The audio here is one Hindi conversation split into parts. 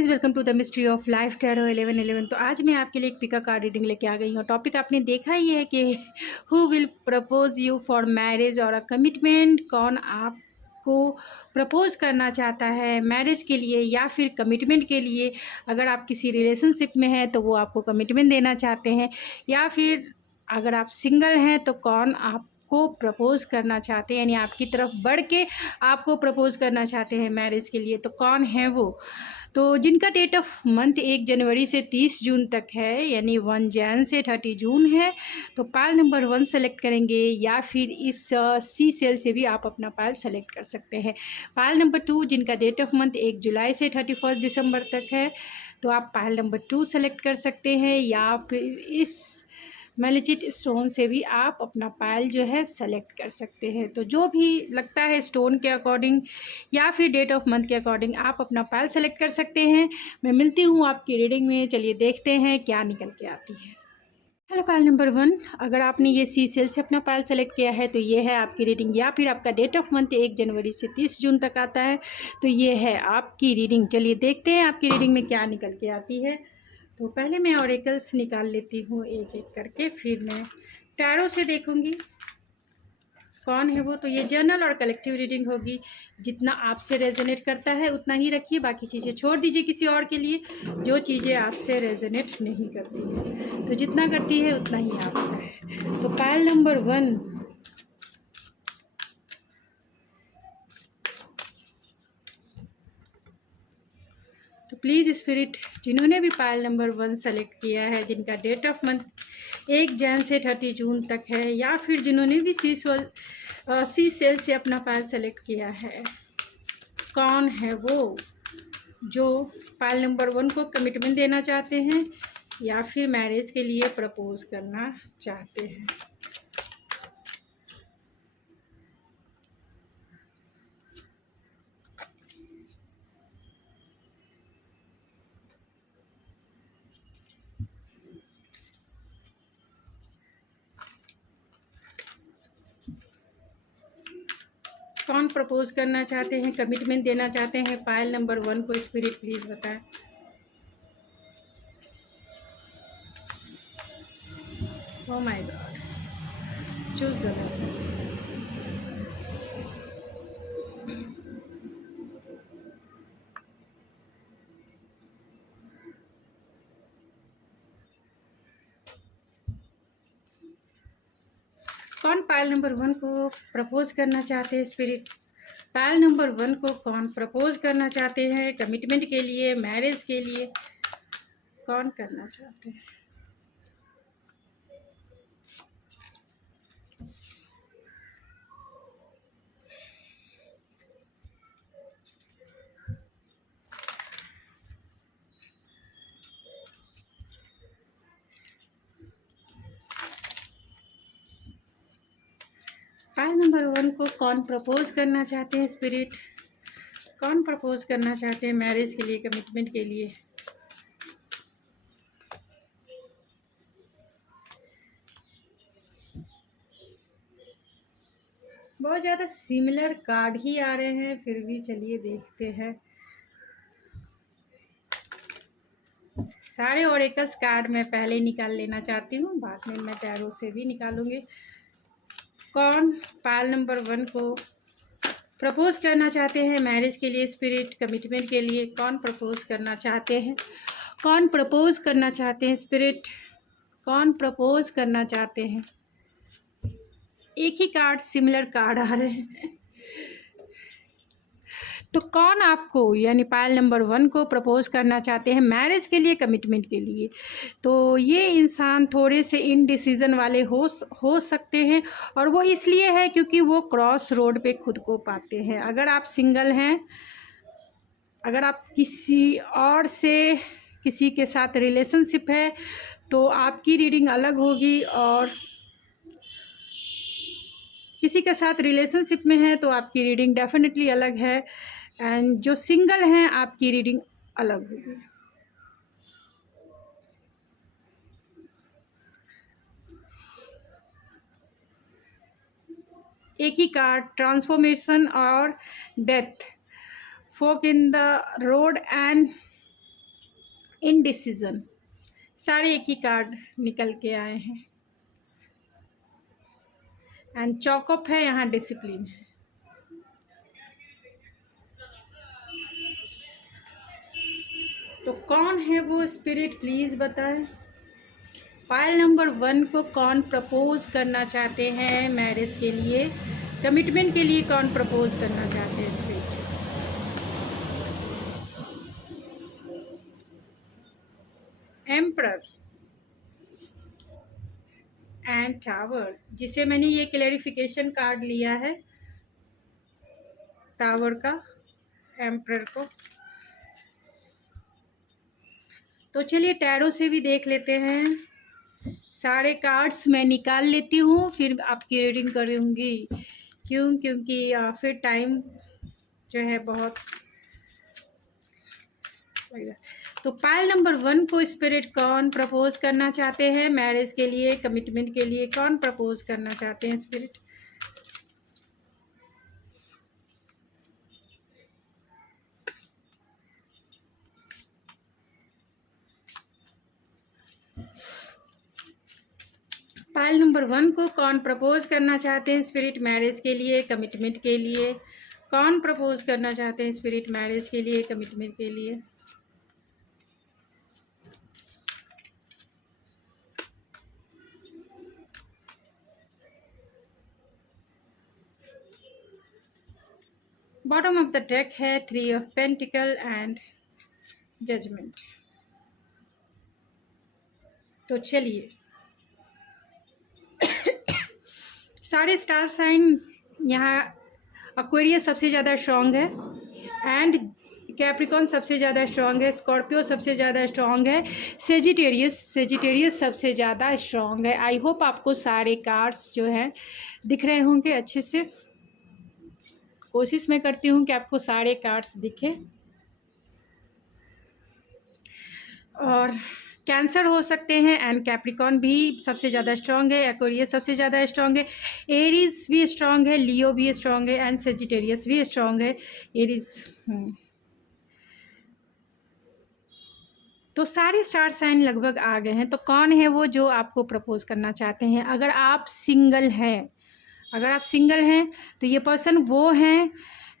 Guys, welcome to the mystery of life tarot 1111। तो आज मैं आपके लिए एक पिका कार्ड रीडिंग लेके आ गई हूँ। टॉपिक आपने देखा ही है कि who will propose you for marriage और अ कमिटमेंट। कौन आपको प्रपोज करना चाहता है मैरिज के लिए या फिर कमिटमेंट के लिए। अगर आप किसी रिलेशनशिप में हैं तो वो आपको कमिटमेंट देना चाहते हैं, या फिर अगर आप सिंगल हैं तो कौन आपको प्रपोज करना चाहते हैं, यानी आपकी तरफ बढ़ के आपको प्रपोज करना चाहते हैं मैरिज के लिए। तो कौन है वो? तो जिनका डेट ऑफ मंथ 1 जनवरी से 30 जून तक है, यानी 1 जैन से 30 जून है, तो पायल नंबर 1 सेलेक्ट करेंगे, या फिर इस सी सेल से भी आप अपना पायल सेलेक्ट कर सकते हैं। पायल नंबर 2 जिनका डेट ऑफ मंथ 1 जुलाई से 31 दिसंबर तक है, तो आप पायल नंबर 2 सेलेक्ट कर सकते हैं, या फिर इस मैलेजिट स्टोन से भी आप अपना पायल जो है सेलेक्ट कर सकते हैं। तो जो भी लगता है स्टोन के अकॉर्डिंग या फिर डेट ऑफ मंथ के अकॉर्डिंग आप अपना पायल सेलेक्ट कर सकते हैं। मैं मिलती हूँ आपकी रीडिंग में। चलिए देखते हैं क्या निकल के आती है। हेलो पायल नंबर 1, अगर आपने ये सी सेल से अपना पायल सेलेक्ट किया है तो ये है आपकी रीडिंग, या फिर आपका डेट ऑफ मंथ 1 जनवरी से 30 जून तक आता है तो ये है आपकी रीडिंग। चलिए देखते हैं आपकी रीडिंग में क्या निकल के आती है। तो पहले मैं ऑरेकल्स निकाल लेती हूँ एक एक करके, फिर मैं टैरो से देखूँगी कौन है वो। तो ये जनरल और कलेक्टिव रीडिंग होगी। जितना आपसे रेजोनेट करता है उतना ही रखिए, बाकी चीज़ें छोड़ दीजिए किसी और के लिए। जो चीज़ें आपसे रेजोनेट नहीं करती है तो जितना करती है उतना ही आपका है। तो पायल नंबर 1, तो प्लीज़ स्पिरिट जिन्होंने भी पायल नंबर 1 सेलेक्ट किया है, जिनका डेट ऑफ मंथ 1 जैन से 30 जून तक है, या फिर जिन्होंने भी सी सेल से अपना पायल सेलेक्ट किया है, कौन है वो जो पायल नंबर 1 को कमिटमेंट देना चाहते हैं या फिर मैरिज के लिए प्रपोज करना चाहते हैं। कौन प्रपोज करना चाहते हैं, कमिटमेंट देना चाहते हैं पायल नंबर 1 को? स्पिरिट प्लीज़ बताएं। Oh my God, choose the one. कौन पायल नंबर 1 को प्रपोज करना चाहते हैं? स्पिरिट, पायल नंबर 1 को कौन प्रपोज करना चाहते हैं कमिटमेंट के लिए, मैरिज के लिए? कौन करना चाहते हैं? पायल नंबर 1 को कौन प्रपोज करना चाहते हैं? स्पिरिट, कौन प्रपोज करना चाहते हैं मैरिज के लिए, कमिटमेंट के लिए? बहुत ज़्यादा सिमिलर कार्ड ही आ रहे हैं, फिर भी चलिए देखते हैं। सारे ओरेकल्स कार्ड मैं पहले ही निकाल लेना चाहती हूँ, बाद में मैं टैरो से भी निकालूंगी। कौन पायल नंबर 1 को प्रपोज करना चाहते हैं मैरिज के लिए, स्पिरिट, कमिटमेंट के लिए? कौन प्रपोज करना चाहते हैं? कौन प्रपोज करना चाहते हैं? स्पिरिट, कौन प्रपोज करना चाहते हैं? एक ही कार्ड, सिमिलर कार्ड आ रहे हैं। तो कौन आपको यानी पायल नंबर 1 को प्रपोज करना चाहते हैं मैरिज के लिए, कमिटमेंट के लिए? तो ये इंसान थोड़े से इनडिसीजन वाले हो सकते हैं, और वो इसलिए है क्योंकि वो क्रॉस रोड पे खुद को पाते हैं। अगर आप सिंगल हैं, अगर आप किसी और से किसी के साथ रिलेशनशिप है तो आपकी रीडिंग अलग होगी, और किसी के साथ रिलेशनशिप में है तो आपकी रीडिंग डेफिनेटली अलग है, एंड जो सिंगल हैं आपकी रीडिंग अलग होगी। एक ही कार्ड, ट्रांसफॉर्मेशन और death, fork in the road and indecision, सारे एक ही कार्ड निकल के आए हैं। एंड चौकअप है, यहाँ डिसिप्लिन है। तो कौन है वो स्पिरिट, प्लीज़ बताएं। पाइल नंबर 1 को कौन प्रपोज करना चाहते हैं मैरिज के लिए, कमिटमेंट के लिए कौन प्रपोज करना चाहते हैं स्पिरिट। एम्परर एंड टावर, जिसे मैंने ये क्लैरिफिकेशन कार्ड लिया है टावर का, एम्परर को। तो चलिए टैरो से भी देख लेते हैं। सारे कार्ड्स मैं निकाल लेती हूँ, फिर आपकी रीडिंग करूँगी। क्योंकि फिर टाइम जो है बहुत लगेगा। तो पाइल नंबर 1 को स्पिरिट कौन प्रपोज करना चाहते हैं मैरिज के लिए, कमिटमेंट के लिए कौन प्रपोज करना चाहते हैं स्पिरिट। पाइल नंबर 1 को कौन प्रपोज करना चाहते हैं स्पिरिट मैरिज के लिए, कमिटमेंट के लिए कौन प्रपोज करना चाहते हैं स्पिरिट मैरिज के लिए, कमिटमेंट के लिए। बॉटम ऑफ द डेक है 3 ऑफ पेंटिकल एंड जजमेंट। तो चलिए सारे स्टार साइन यहाँ एक्वेरियस सबसे ज़्यादा स्ट्रॉन्ग है, एंड कैप्रिकॉन सबसे ज़्यादा स्ट्रॉन्ग है, स्कॉर्पियो सबसे ज़्यादा स्ट्रॉन्ग है, सेजिटेरियस सबसे ज़्यादा स्ट्रॉन्ग है। आई होप आपको सारे कार्ड्स जो हैं दिख रहे होंगे अच्छे से। कोशिश मैं करती हूँ कि आपको सारे कार्ड्स दिखे। और कैंसर हो सकते हैं, एंड कैप्रिकॉन भी सबसे ज़्यादा स्ट्रॉन्ग है, एक्वेरियस सबसे ज़्यादा स्ट्रॉन्ग है, एरीज भी स्ट्रॉन्ग है, लियो भी स्ट्रॉन्ग है, एंड सेजिटेरियस भी स्ट्रॉन्ग है। एरीज तो सारे स्टार साइन लगभग आ गए हैं। तो कौन है वो जो आपको प्रपोज करना चाहते हैं। अगर आप सिंगल हैं तो ये पर्सन वो हैं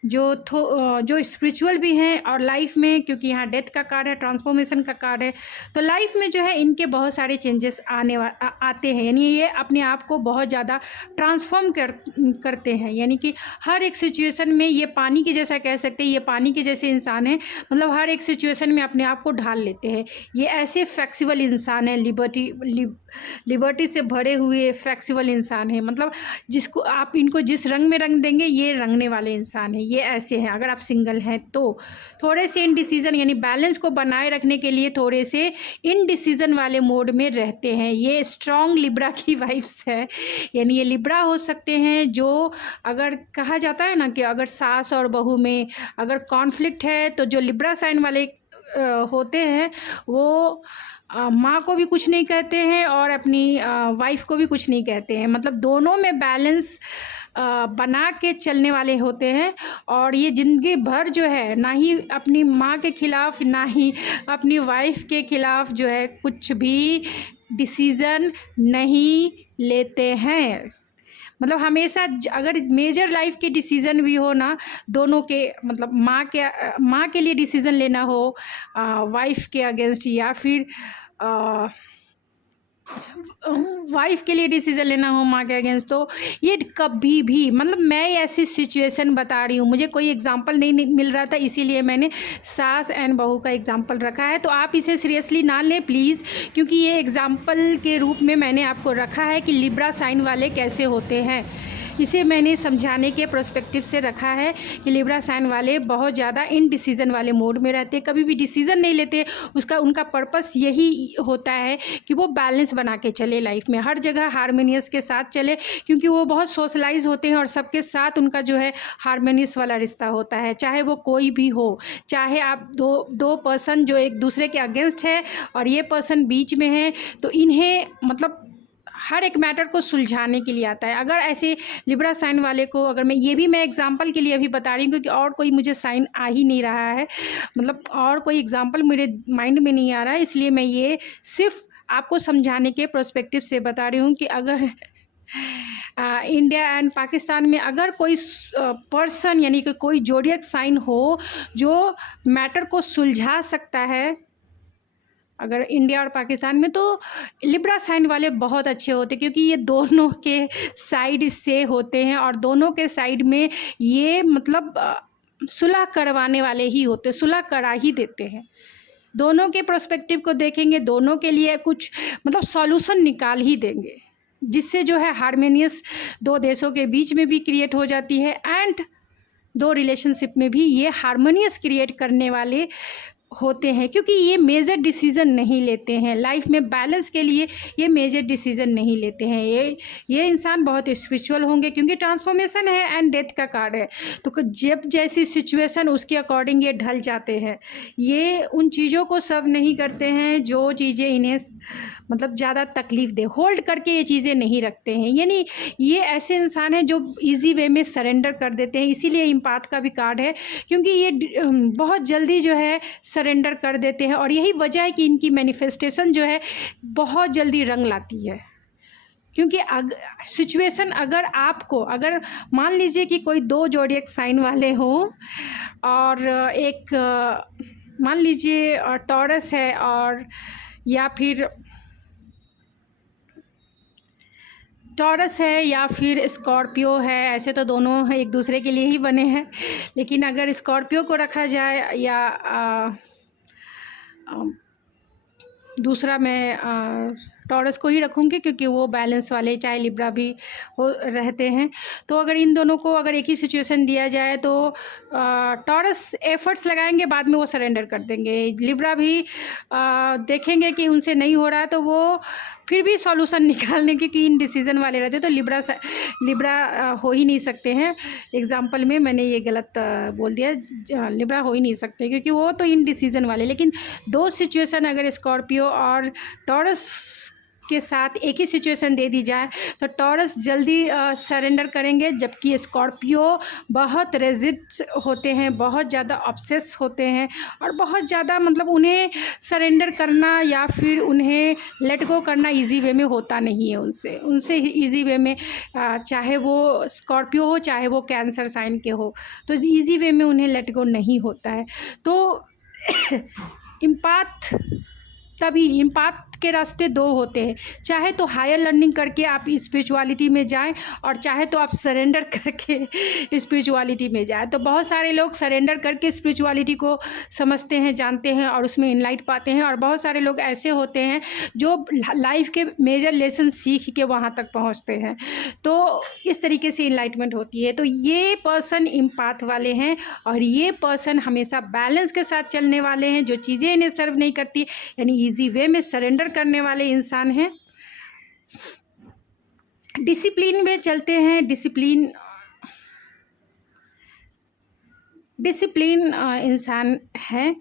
जो स्पिरिचुअल भी हैं और लाइफ में, क्योंकि यहाँ डेथ का कार्ड है, ट्रांसफॉर्मेशन का कार्ड है, तो लाइफ में जो है इनके बहुत सारे चेंजेस आते हैं। यानी ये अपने आप को बहुत ज़्यादा ट्रांसफॉर्म करते हैं। यानी कि हर एक सिचुएशन में ये पानी के जैसा कह सकते हैं, ये पानी के जैसे इंसान है, मतलब हर एक सिचुएशन में अपने आप को ढाल लेते हैं। ये ऐसे फ्लेक्सिबल इंसान है, लिबर्टी से भरे हुए फ्लेक्सिबल इंसान है। मतलब जिसको आप इनको जिस रंग में रंग देंगे ये रंगने वाले इंसान है। ये ऐसे हैं। अगर आप सिंगल हैं तो थोड़े से इनडिसीजन, यानी बैलेंस को बनाए रखने के लिए थोड़े से इनडिसीजन वाले मोड में रहते हैं। ये स्ट्रॉन्ग लिब्रा की वाइब्स है। यानी ये लिब्रा हो सकते हैं जो, अगर कहा जाता है ना कि अगर सास और बहू में अगर कॉन्फ्लिक्ट है तो जो लिब्रा साइन वाले होते हैं वो माँ को भी कुछ नहीं कहते हैं और अपनी वाइफ को भी कुछ नहीं कहते हैं। मतलब दोनों में बैलेंस बना के चलने वाले होते हैं। और ये ज़िंदगी भर जो है ना ही अपनी माँ के ख़िलाफ़ ना ही अपनी वाइफ के ख़िलाफ़ जो है कुछ भी डिसीज़न नहीं लेते हैं। मतलब हमेशा अगर मेजर लाइफ के डिसीज़न भी हो ना, दोनों के, मतलब माँ के लिए डिसीज़न लेना हो वाइफ के अगेंस्ट, या फिर वाइफ के लिए डिसीज़न लेना हो माँ के अगेंस्ट, तो ये कभी भी, मतलब मैं ऐसी सिचुएशन बता रही हूँ, मुझे कोई एग्जांपल नहीं मिल रहा था, इसीलिए मैंने सास एंड बहू का एग्जांपल रखा है। तो आप इसे सीरियसली ना लें प्लीज़, क्योंकि ये एग्जांपल के रूप में मैंने आपको रखा है कि लिब्रा साइन वाले कैसे होते हैं। इसे मैंने समझाने के प्रोस्पेक्टिव से रखा है कि लिब्रा साइन वाले बहुत ज़्यादा इनडिसीजन वाले मोड में रहते हैं, कभी भी डिसीज़न नहीं लेते। उनका पर्पस यही होता है कि वो बैलेंस बना के चले लाइफ में, हर जगह हारमोनियस के साथ चले, क्योंकि वो बहुत सोशलाइज होते हैं और सबके साथ उनका जो है हारमोनियस वाला रिश्ता होता है। चाहे वो कोई भी हो, चाहे आप दो पर्सन जो एक दूसरे के अगेंस्ट है और ये पर्सन बीच में है, तो इन्हें मतलब हर एक मैटर को सुलझाने के लिए आता है। अगर ऐसे लिब्रा साइन वाले को, अगर मैं एग्जांपल के लिए अभी बता रही हूँ क्योंकि और कोई मुझे साइन आ ही नहीं रहा है, मतलब और कोई एग्जांपल मेरे माइंड में नहीं आ रहा है, इसलिए मैं ये सिर्फ आपको समझाने के प्रोस्पेक्टिव से बता रही हूँ कि अगर इंडिया एंड पाकिस्तान में अगर कोई पर्सन यानी कि कोई जोडियक साइन हो जो मैटर को सुलझा सकता है, अगर इंडिया और पाकिस्तान में, तो लिब्रा साइन वाले बहुत अच्छे होते हैं क्योंकि ये दोनों के साइड से होते हैं और दोनों के साइड में ये मतलब सुलह करवाने वाले ही होते, सुलह करा ही देते हैं। दोनों के पर्सपेक्टिव को देखेंगे, दोनों के लिए कुछ मतलब सॉल्यूशन निकाल ही देंगे, जिससे जो है हार्मोनियस दो देशों के बीच में भी क्रिएट हो जाती है एंड दो रिलेशनशिप में भी ये हार्मोनियस क्रिएट करने वाले होते हैं, क्योंकि ये मेजर डिसीज़न नहीं लेते हैं लाइफ में बैलेंस के लिए, ये मेजर डिसीज़न नहीं लेते हैं। ये इंसान बहुत स्पिरिचुअल होंगे क्योंकि ट्रांसफॉर्मेशन है एंड डेथ का कार्ड है, तो जब जैसी सिचुएशन उसके अकॉर्डिंग ये ढल जाते हैं। ये उन चीज़ों को सर्व नहीं करते हैं जो चीज़ें इन्हें मतलब ज़्यादा तकलीफ़ दे, होल्ड करके ये चीज़ें नहीं रखते हैं। यानी ये ऐसे इंसान हैं जो ईजी वे में सरेंडर कर देते हैं, इसीलिए इम्पाथ का भी कार्ड है, क्योंकि ये बहुत जल्दी जो है सरेंडर कर देते हैं और यही वजह है कि इनकी मैनिफेस्टेशन जो है बहुत जल्दी रंग लाती है। क्योंकि सिचुएशन अगर मान लीजिए कि कोई दो जोडिएक साइन वाले हों और एक मान लीजिए टॉरस है और या फिर स्कॉर्पियो है, ऐसे तो दोनों एक दूसरे के लिए ही बने हैं, लेकिन अगर स्कॉर्पियो को रखा जाए या दूसरा मैं टॉरस को ही रखूँगी क्योंकि वो बैलेंस वाले, चाहे लिब्रा भी हो रहते हैं। तो अगर इन दोनों को अगर एक ही सिचुएशन दिया जाए तो टॉरस एफर्ट्स लगाएंगे, बाद में वो सरेंडर कर देंगे। लिब्रा भी देखेंगे कि उनसे नहीं हो रहा है तो वो फिर भी सॉल्यूशन निकालने की इन डिसीज़न वाले रहते हैं, तो लिब्रा हो ही नहीं सकते हैं। एग्जाम्पल में मैंने ये गलत बोल दिया, लिब्रा हो ही नहीं सकते क्योंकि वो तो इन डिसीज़न वाले। लेकिन दो सिचुएशन अगर स्कॉर्पियो और टॉरस के साथ एक ही सिचुएशन दे दी जाए तो टॉरस जल्दी सरेंडर करेंगे, जबकि स्कॉर्पियो बहुत रेजिस्ट होते हैं, बहुत ज़्यादा ऑब्सेस होते हैं और बहुत ज़्यादा मतलब उन्हें सरेंडर करना या फिर उन्हें लेट गो करना इजी वे में होता नहीं है उनसे इजी वे में, चाहे वो स्कॉर्पियो हो चाहे वो कैंसर साइन के हो, तो इजी वे में उन्हें लेट गो नहीं होता है। तो इम्पाथ के रास्ते दो होते हैं, चाहे तो हायर लर्निंग करके आप स्पिरिचुअलिटी में जाएं और चाहे तो आप सरेंडर करके स्पिरिचुअलिटी में जाएं। तो बहुत सारे लोग सरेंडर करके स्पिरिचुअलिटी को समझते हैं, जानते हैं और उसमें इनलाइट पाते हैं, और बहुत सारे लोग ऐसे होते हैं जो लाइफ के मेजर लेसन सीख के वहाँ तक पहुँचते हैं। तो इस तरीके से इनलाइटमेंट होती है। तो ये पर्सन इम्पाथ वाले हैं और ये पर्सन हमेशा बैलेंस के साथ चलने वाले हैं, जो चीज़ें इन्हें सर्व नहीं करती यानी इजी वे में सरेंडर करने वाले इंसान हैं। डिसिप्लिन में चलते हैं, डिसिप्लिन इंसान है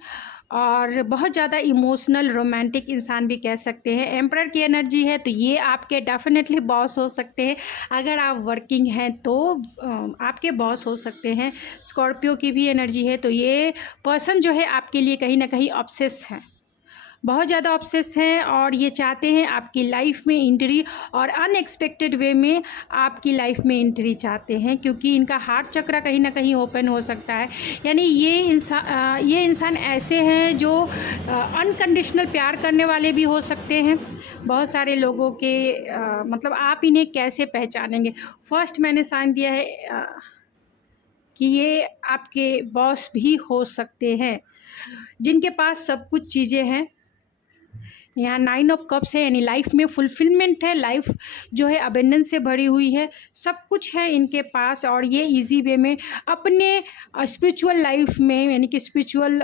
और बहुत ज़्यादा इमोशनल रोमांटिक इंसान भी कह सकते हैं। एम्परर की एनर्जी है तो ये आपके डेफिनेटली बॉस हो सकते हैं। अगर आप वर्किंग हैं तो आपके बॉस हो सकते हैं। स्कॉर्पियो की भी एनर्जी है तो ये पर्सन जो है आपके लिए कहीं ना कहीं ऑब्सेस है, बहुत ज़्यादा ऑब्सेस हैं और ये चाहते हैं आपकी लाइफ में एंट्री और अनएक्सपेक्टेड वे में आपकी लाइफ में एंट्री चाहते हैं, क्योंकि इनका हार्ट चक्र कहीं ना कहीं ओपन हो सकता है। यानी ये इंसान ऐसे हैं जो अनकंडीशनल प्यार करने वाले भी हो सकते हैं। बहुत सारे लोगों के मतलब आप इन्हें कैसे पहचानेंगे? फर्स्ट मैंने साइन दिया है कि ये आपके बॉस भी हो सकते हैं, जिनके पास सब कुछ चीज़ें हैं। यहाँ 9 ऑफ कप्स है यानी लाइफ में फुलफिलमेंट है, लाइफ जो है अबेंडेंस से भरी हुई है, सब कुछ है इनके पास और ये इजी वे में अपने स्पिरिचुअल लाइफ में यानी कि स्पिरिचुअल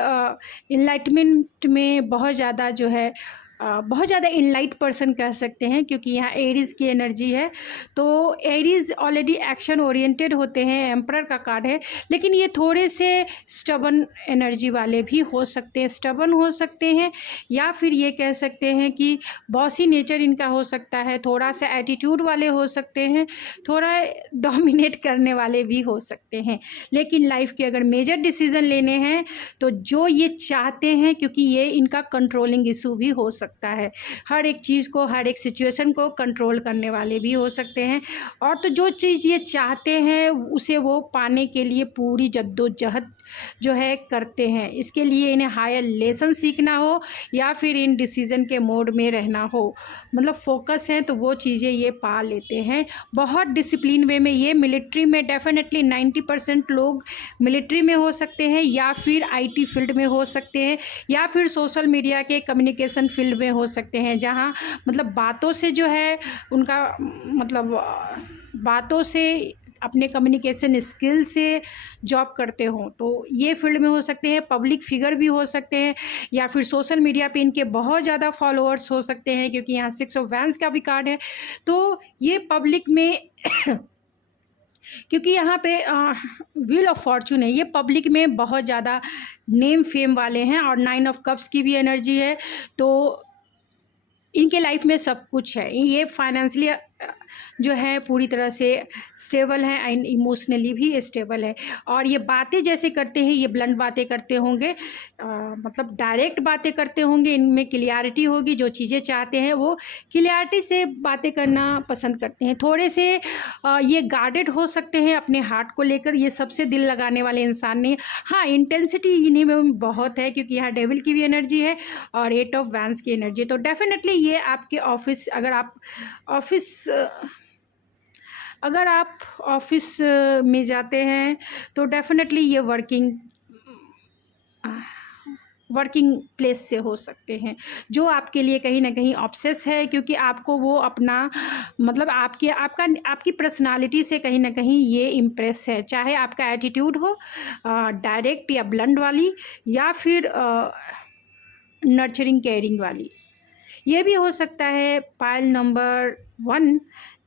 इनलाइटमेंट में बहुत ज़्यादा जो है बहुत ज़्यादा इनलाइट पर्सन कह सकते हैं, क्योंकि यहाँ एरीज़ की एनर्जी है। तो एरीज़ ऑलरेडी एक्शन ओरिएंटेड होते हैं, एम्परर का कार्ड है, लेकिन ये थोड़े से स्टबन एनर्जी वाले भी हो सकते हैं, स्टबन हो सकते हैं, या फिर ये कह सकते हैं कि बॉसी नेचर इनका हो सकता है, थोड़ा सा एटीट्यूड वाले हो सकते हैं, थोड़ा डोमिनेट करने वाले भी हो सकते हैं। लेकिन लाइफ के अगर मेजर डिसीजन लेने हैं तो जो ये चाहते हैं, क्योंकि ये इनका कंट्रोलिंग इशू भी हो सकता है, हर एक चीज़ को, हर एक सिचुएशन को कंट्रोल करने वाले भी हो सकते हैं। और तो जो चीज़ ये चाहते हैं उसे वो पाने के लिए पूरी जद्दोजहद जो है करते हैं। इसके लिए इन्हें हायर लेसन सीखना हो या फिर इन डिसीज़न के मोड में रहना हो, मतलब फोकस है तो वो चीज़ें ये पा लेते हैं बहुत डिसिप्लिन वे में। ये मिलिट्री में डेफिनेटली 90% लोग मिलिट्री में हो सकते हैं, या फिर आईटी फील्ड में हो सकते हैं, या फिर सोशल मीडिया के कम्युनिकेशन फील्ड में हो सकते हैं, जहाँ मतलब बातों से जो है उनका मतलब बातों से अपने कम्युनिकेशन स्किल से जॉब करते हों, तो ये फील्ड में हो सकते हैं। पब्लिक फिगर भी हो सकते हैं, या फिर सोशल मीडिया पे इनके बहुत ज़्यादा फॉलोअर्स हो सकते हैं, क्योंकि यहाँ 6 ऑफ वैंस का भी कार्ड है। तो ये पब्लिक में क्योंकि यहाँ पे व्हील ऑफ फॉर्चून है, ये पब्लिक में बहुत ज़्यादा नेम फेम वाले हैं, और 9 ऑफ कप्स की भी एनर्जी है। तो इनके लाइफ में सब कुछ है, ये फाइनेंशियली जो है पूरी तरह से स्टेबल हैं एंड इमोशनली भी स्टेबल है। और ये बातें जैसे करते हैं, ये ब्लंट बातें करते होंगे, मतलब डायरेक्ट बातें करते होंगे, इनमें क्लियरिटी होगी, जो चीज़ें चाहते हैं वो क्लियरिटी से बातें करना पसंद करते हैं। थोड़े से ये गार्डेड हो सकते हैं अपने हार्ट को लेकर, ये सबसे दिल लगाने वाले इंसान नहीं। हाँ, इंटेंसिटी इन्हीं में बहुत है, क्योंकि यहाँ डेविल की भी एनर्जी है और 8 ऑफ वैंस की एनर्जी। तो डेफिनेटली ये आपके ऑफिस, अगर आप ऑफिस में जाते हैं तो डेफिनेटली ये वर्किंग प्लेस से हो सकते हैं, जो आपके लिए कहीं ना कहीं ऑब्सेस है, क्योंकि आपको वो अपना मतलब आपकी पर्सनालिटी से कहीं ना कहीं ये इम्प्रेस है, चाहे आपका एटीट्यूड हो डायरेक्ट या ब्लंट वाली, या फिर नर्चरिंग केयरिंग वाली। ये भी हो सकता है पाइल नंबर 1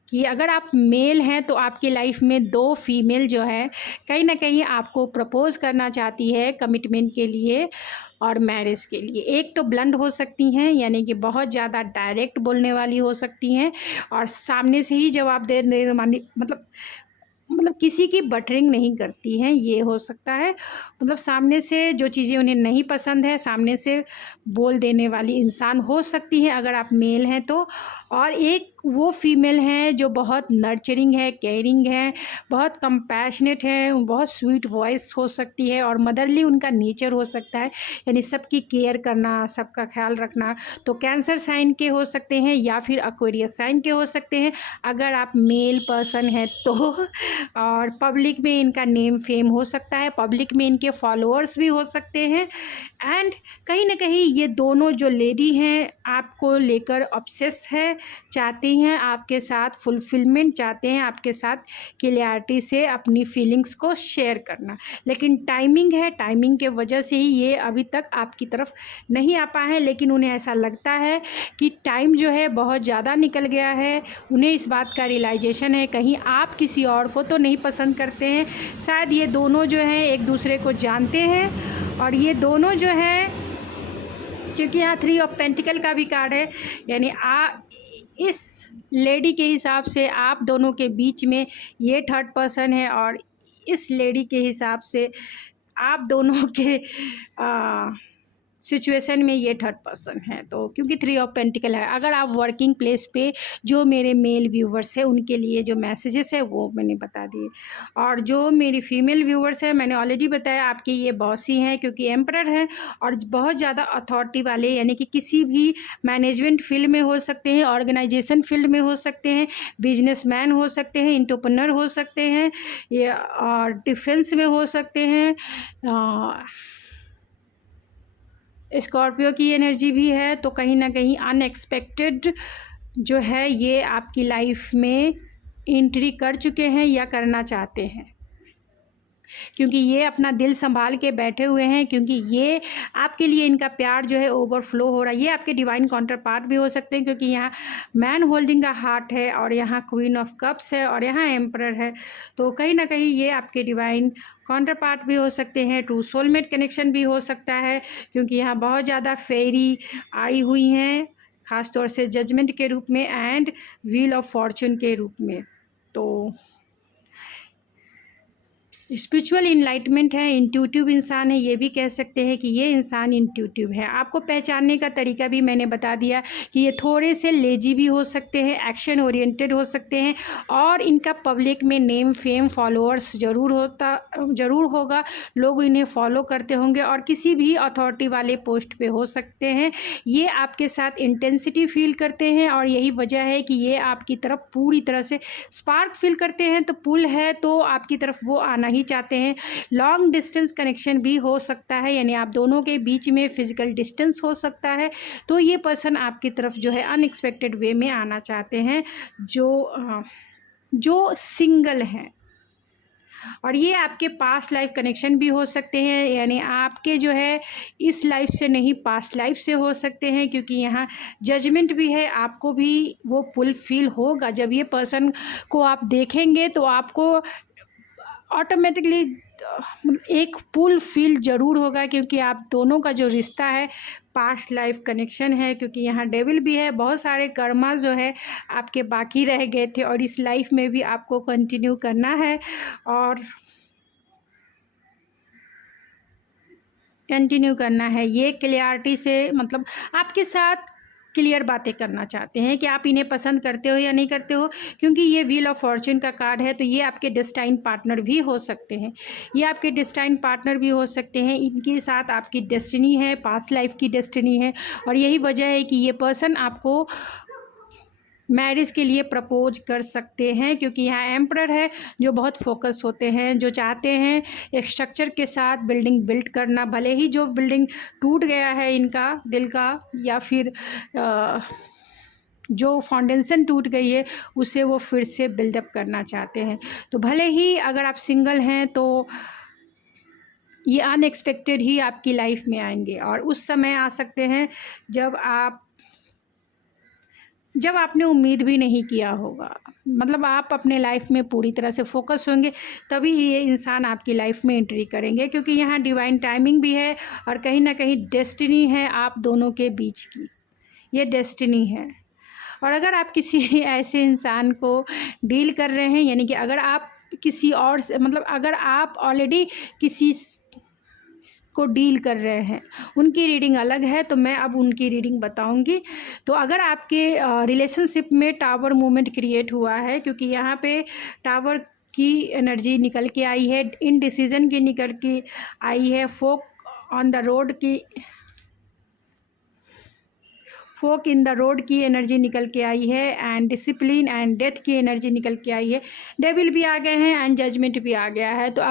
कि अगर आप मेल हैं तो आपकी लाइफ में 2 फीमेल जो है कहीं ना कहीं आपको प्रपोज करना चाहती है कमिटमेंट के लिए और मैरिज के लिए। एक तो ब्लंट हो सकती हैं, यानी कि बहुत ज़्यादा डायरेक्ट बोलने वाली हो सकती हैं, और सामने से ही जवाब देने मतलब किसी की बटरिंग नहीं करती हैं, ये हो सकता है। मतलब सामने से जो चीज़ें उन्हें नहीं पसंद है सामने से बोल देने वाली इंसान हो सकती है अगर आप मेल हैं तो। और एक वो फीमेल हैं जो बहुत नर्चरिंग है, केयरिंग है, बहुत कंपैशनेट है, बहुत स्वीट वॉइस हो सकती है, और मदरली उनका नेचर हो सकता है, यानी सबकी केयर करना, सबका ख्याल रखना। तो कैंसर साइन के हो सकते हैं या फिर एक्वेरियस साइन के हो सकते हैं अगर आप मेल पर्सन हैं तो। और पब्लिक में इनका नेम फेम हो सकता है, पब्लिक में इनके फॉलोअर्स भी हो सकते हैं। एंड कहीं ना कहीं ये दोनों जो लेडी हैं आपको लेकर ऑब्सेस है, चाहती हैं आपके साथ फुलफिलमेंट, चाहते हैं आपके साथ क्लियरिटी से अपनी फीलिंग्स को शेयर करना, लेकिन टाइमिंग है, टाइमिंग के वजह से ही ये अभी तक आपकी तरफ नहीं आ पाए हैं। लेकिन उन्हें ऐसा लगता है कि टाइम जो है बहुत ज़्यादा निकल गया है, उन्हें इस बात का रियलाइजेशन है कहीं आप किसी और को तो नहीं पसंद करते हैं। शायद ये दोनों जो हैं एक दूसरे को जानते हैं, और ये दोनों जो हैं, क्योंकि यहाँ 3 ऑफ पेंटिकल का भी कार्ड है, यानी इस लेडी के हिसाब से आप दोनों के बीच में ये थर्ड पर्सन है, और इस लेडी के हिसाब से आप दोनों के सिचुएशन में ये थर्ड पर्सन है। तो क्योंकि 3 ऑफ पेंटिकल है, अगर आप वर्किंग प्लेस पे जो मेरे मेल व्यूवर्स हैं उनके लिए जो मैसेजेस है वो मैंने बता दिए, और जो मेरी फीमेल व्यूवर्स हैं मैंने ऑलरेडी बताया आपके ये बॉसी हैं, क्योंकि एम्परर हैं और बहुत ज़्यादा अथॉरिटी वाले, यानी कि किसी भी मैनेजमेंट फील्ड में हो सकते हैं, ऑर्गेनाइजेशन फील्ड में हो सकते हैं, बिजनेसमैन हो सकते हैं, एंटरप्रेन्योर हो सकते हैं, ये और डिफेंस में हो सकते हैं। स्कॉर्पियो की एनर्जी भी है, तो कहीं ना कहीं अनएक्सपेक्टेड जो है ये आपकी लाइफ में एंट्री कर चुके हैं या करना चाहते हैं। क्योंकि ये अपना दिल संभाल के बैठे हुए हैं, क्योंकि ये आपके लिए इनका प्यार जो है ओवरफ्लो हो रहा है। ये आपके डिवाइन काउंटर पार्ट भी हो सकते हैं, क्योंकि यहाँ मैन होल्डिंग का हार्ट है और यहाँ क्वीन ऑफ कप्स है और यहाँ एम्परर है। तो कहीं ना कहीं ये आपके डिवाइन काउंटर पार्ट भी हो सकते हैं। ट्रू सोलमेट कनेक्शन भी हो सकता है, क्योंकि यहाँ बहुत ज़्यादा फेरी आई हुई हैं, ख़ासतौर से जजमेंट के रूप में एंड व्हील ऑफ फॉर्चून के रूप में। तो स्पिरिचुअल इनलाइटमेंट है, इंट्यूटिव इंसान है, ये भी कह सकते हैं कि ये इंसान इंट्यूटिव है। आपको पहचानने का तरीका भी मैंने बता दिया कि ये थोड़े से लेजी भी हो सकते हैं, एक्शन ओरिएंटेड हो सकते हैं, और इनका पब्लिक में नेम फेम फॉलोअर्स ज़रूर होगा। लोग इन्हें फॉलो करते होंगे और किसी भी अथॉरिटी वाले पोस्ट पे हो सकते हैं। ये आपके साथ इंटेंसिटी फील करते हैं और यही वजह है कि ये आपकी तरफ पूरी तरह से स्पार्क फील करते हैं। तो पुल है तो आपकी तरफ वो आना ही चाहते हैं। लॉन्ग डिस्टेंस कनेक्शन भी हो सकता है, यानी आप दोनों के बीच में फिजिकल डिस्टेंस हो सकता है। तो ये पर्सन आपकी तरफ जो है अनएक्सपेक्टेड वे में आना चाहते हैं, जो सिंगल हैं। और ये आपके पास्ट लाइफ कनेक्शन भी हो सकते हैं, यानी आपके जो है इस लाइफ से नहीं पास्ट लाइफ से हो सकते हैं, क्योंकि यहाँ जजमेंट भी है। आपको भी वो पुल फील होगा। जब ये पर्सन को आप देखेंगे तो आपको ऑटोमेटिकली एक पुल फील ज़रूर होगा, क्योंकि आप दोनों का जो रिश्ता है पास्ट लाइफ कनेक्शन है। क्योंकि यहाँ डेविल भी है, बहुत सारे कर्मा जो है आपके बाकी रह गए थे और इस लाइफ में भी आपको कंटिन्यू करना है और कंटिन्यू करना है। ये क्लियरिटी से मतलब आपके साथ क्लियर बातें करना चाहते हैं कि आप इन्हें पसंद करते हो या नहीं करते हो, क्योंकि ये व्हील ऑफ फॉर्चून का कार्ड है। तो ये आपके डेस्टाइन पार्टनर भी हो सकते हैं, ये आपके डेस्टाइन पार्टनर भी हो सकते हैं। इनके साथ आपकी डेस्टिनी है, पास्ट लाइफ की डेस्टिनी है, और यही वजह है कि ये पर्सन आपको मैरिज के लिए प्रपोज कर सकते हैं, क्योंकि यहाँ एम्परर है जो बहुत फोकस होते हैं, जो चाहते हैं एक स्ट्रक्चर के साथ बिल्डिंग बिल्ड करना। भले ही जो बिल्डिंग टूट गया है इनका दिल का, या फिर जो फाउंडेशन टूट गई है उसे वो फिर से बिल्डअप करना चाहते हैं। तो भले ही अगर आप सिंगल हैं तो ये अनएक्सपेक्टेड ही आपकी लाइफ में आएंगे, और उस समय आ सकते हैं जब आपने उम्मीद भी नहीं किया होगा। मतलब आप अपने लाइफ में पूरी तरह से फोकस होंगे, तभी ये इंसान आपकी लाइफ में एंट्री करेंगे, क्योंकि यहाँ डिवाइन टाइमिंग भी है और कहीं ना कहीं डेस्टिनी है आप दोनों के बीच की, ये डेस्टिनी है। और अगर आप किसी ऐसे इंसान को डील कर रहे हैं, यानी कि अगर आप किसी और मतलब अगर आप ऑलरेडी किसी को डील कर रहे हैं, उनकी रीडिंग अलग है, तो मैं अब उनकी रीडिंग बताऊंगी। तो अगर आपके रिलेशनशिप में टावर मूवमेंट क्रिएट हुआ है, क्योंकि यहाँ पे टावर की एनर्जी निकल के आई है, इनडिसीजन की निकल के आई है, फोक इन द रोड की एनर्जी निकल के आई है, एंड डिसिप्लिन एंड डेथ की एनर्जी निकल के आई है, डेविल भी आ गए हैं एंड जजमेंट भी आ गया है। तो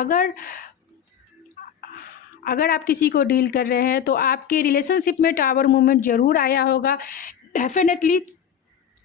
अगर आप किसी को डील कर रहे हैं तो आपके रिलेशनशिप में टावर मूवमेंट ज़रूर आया होगा। डेफिनेटली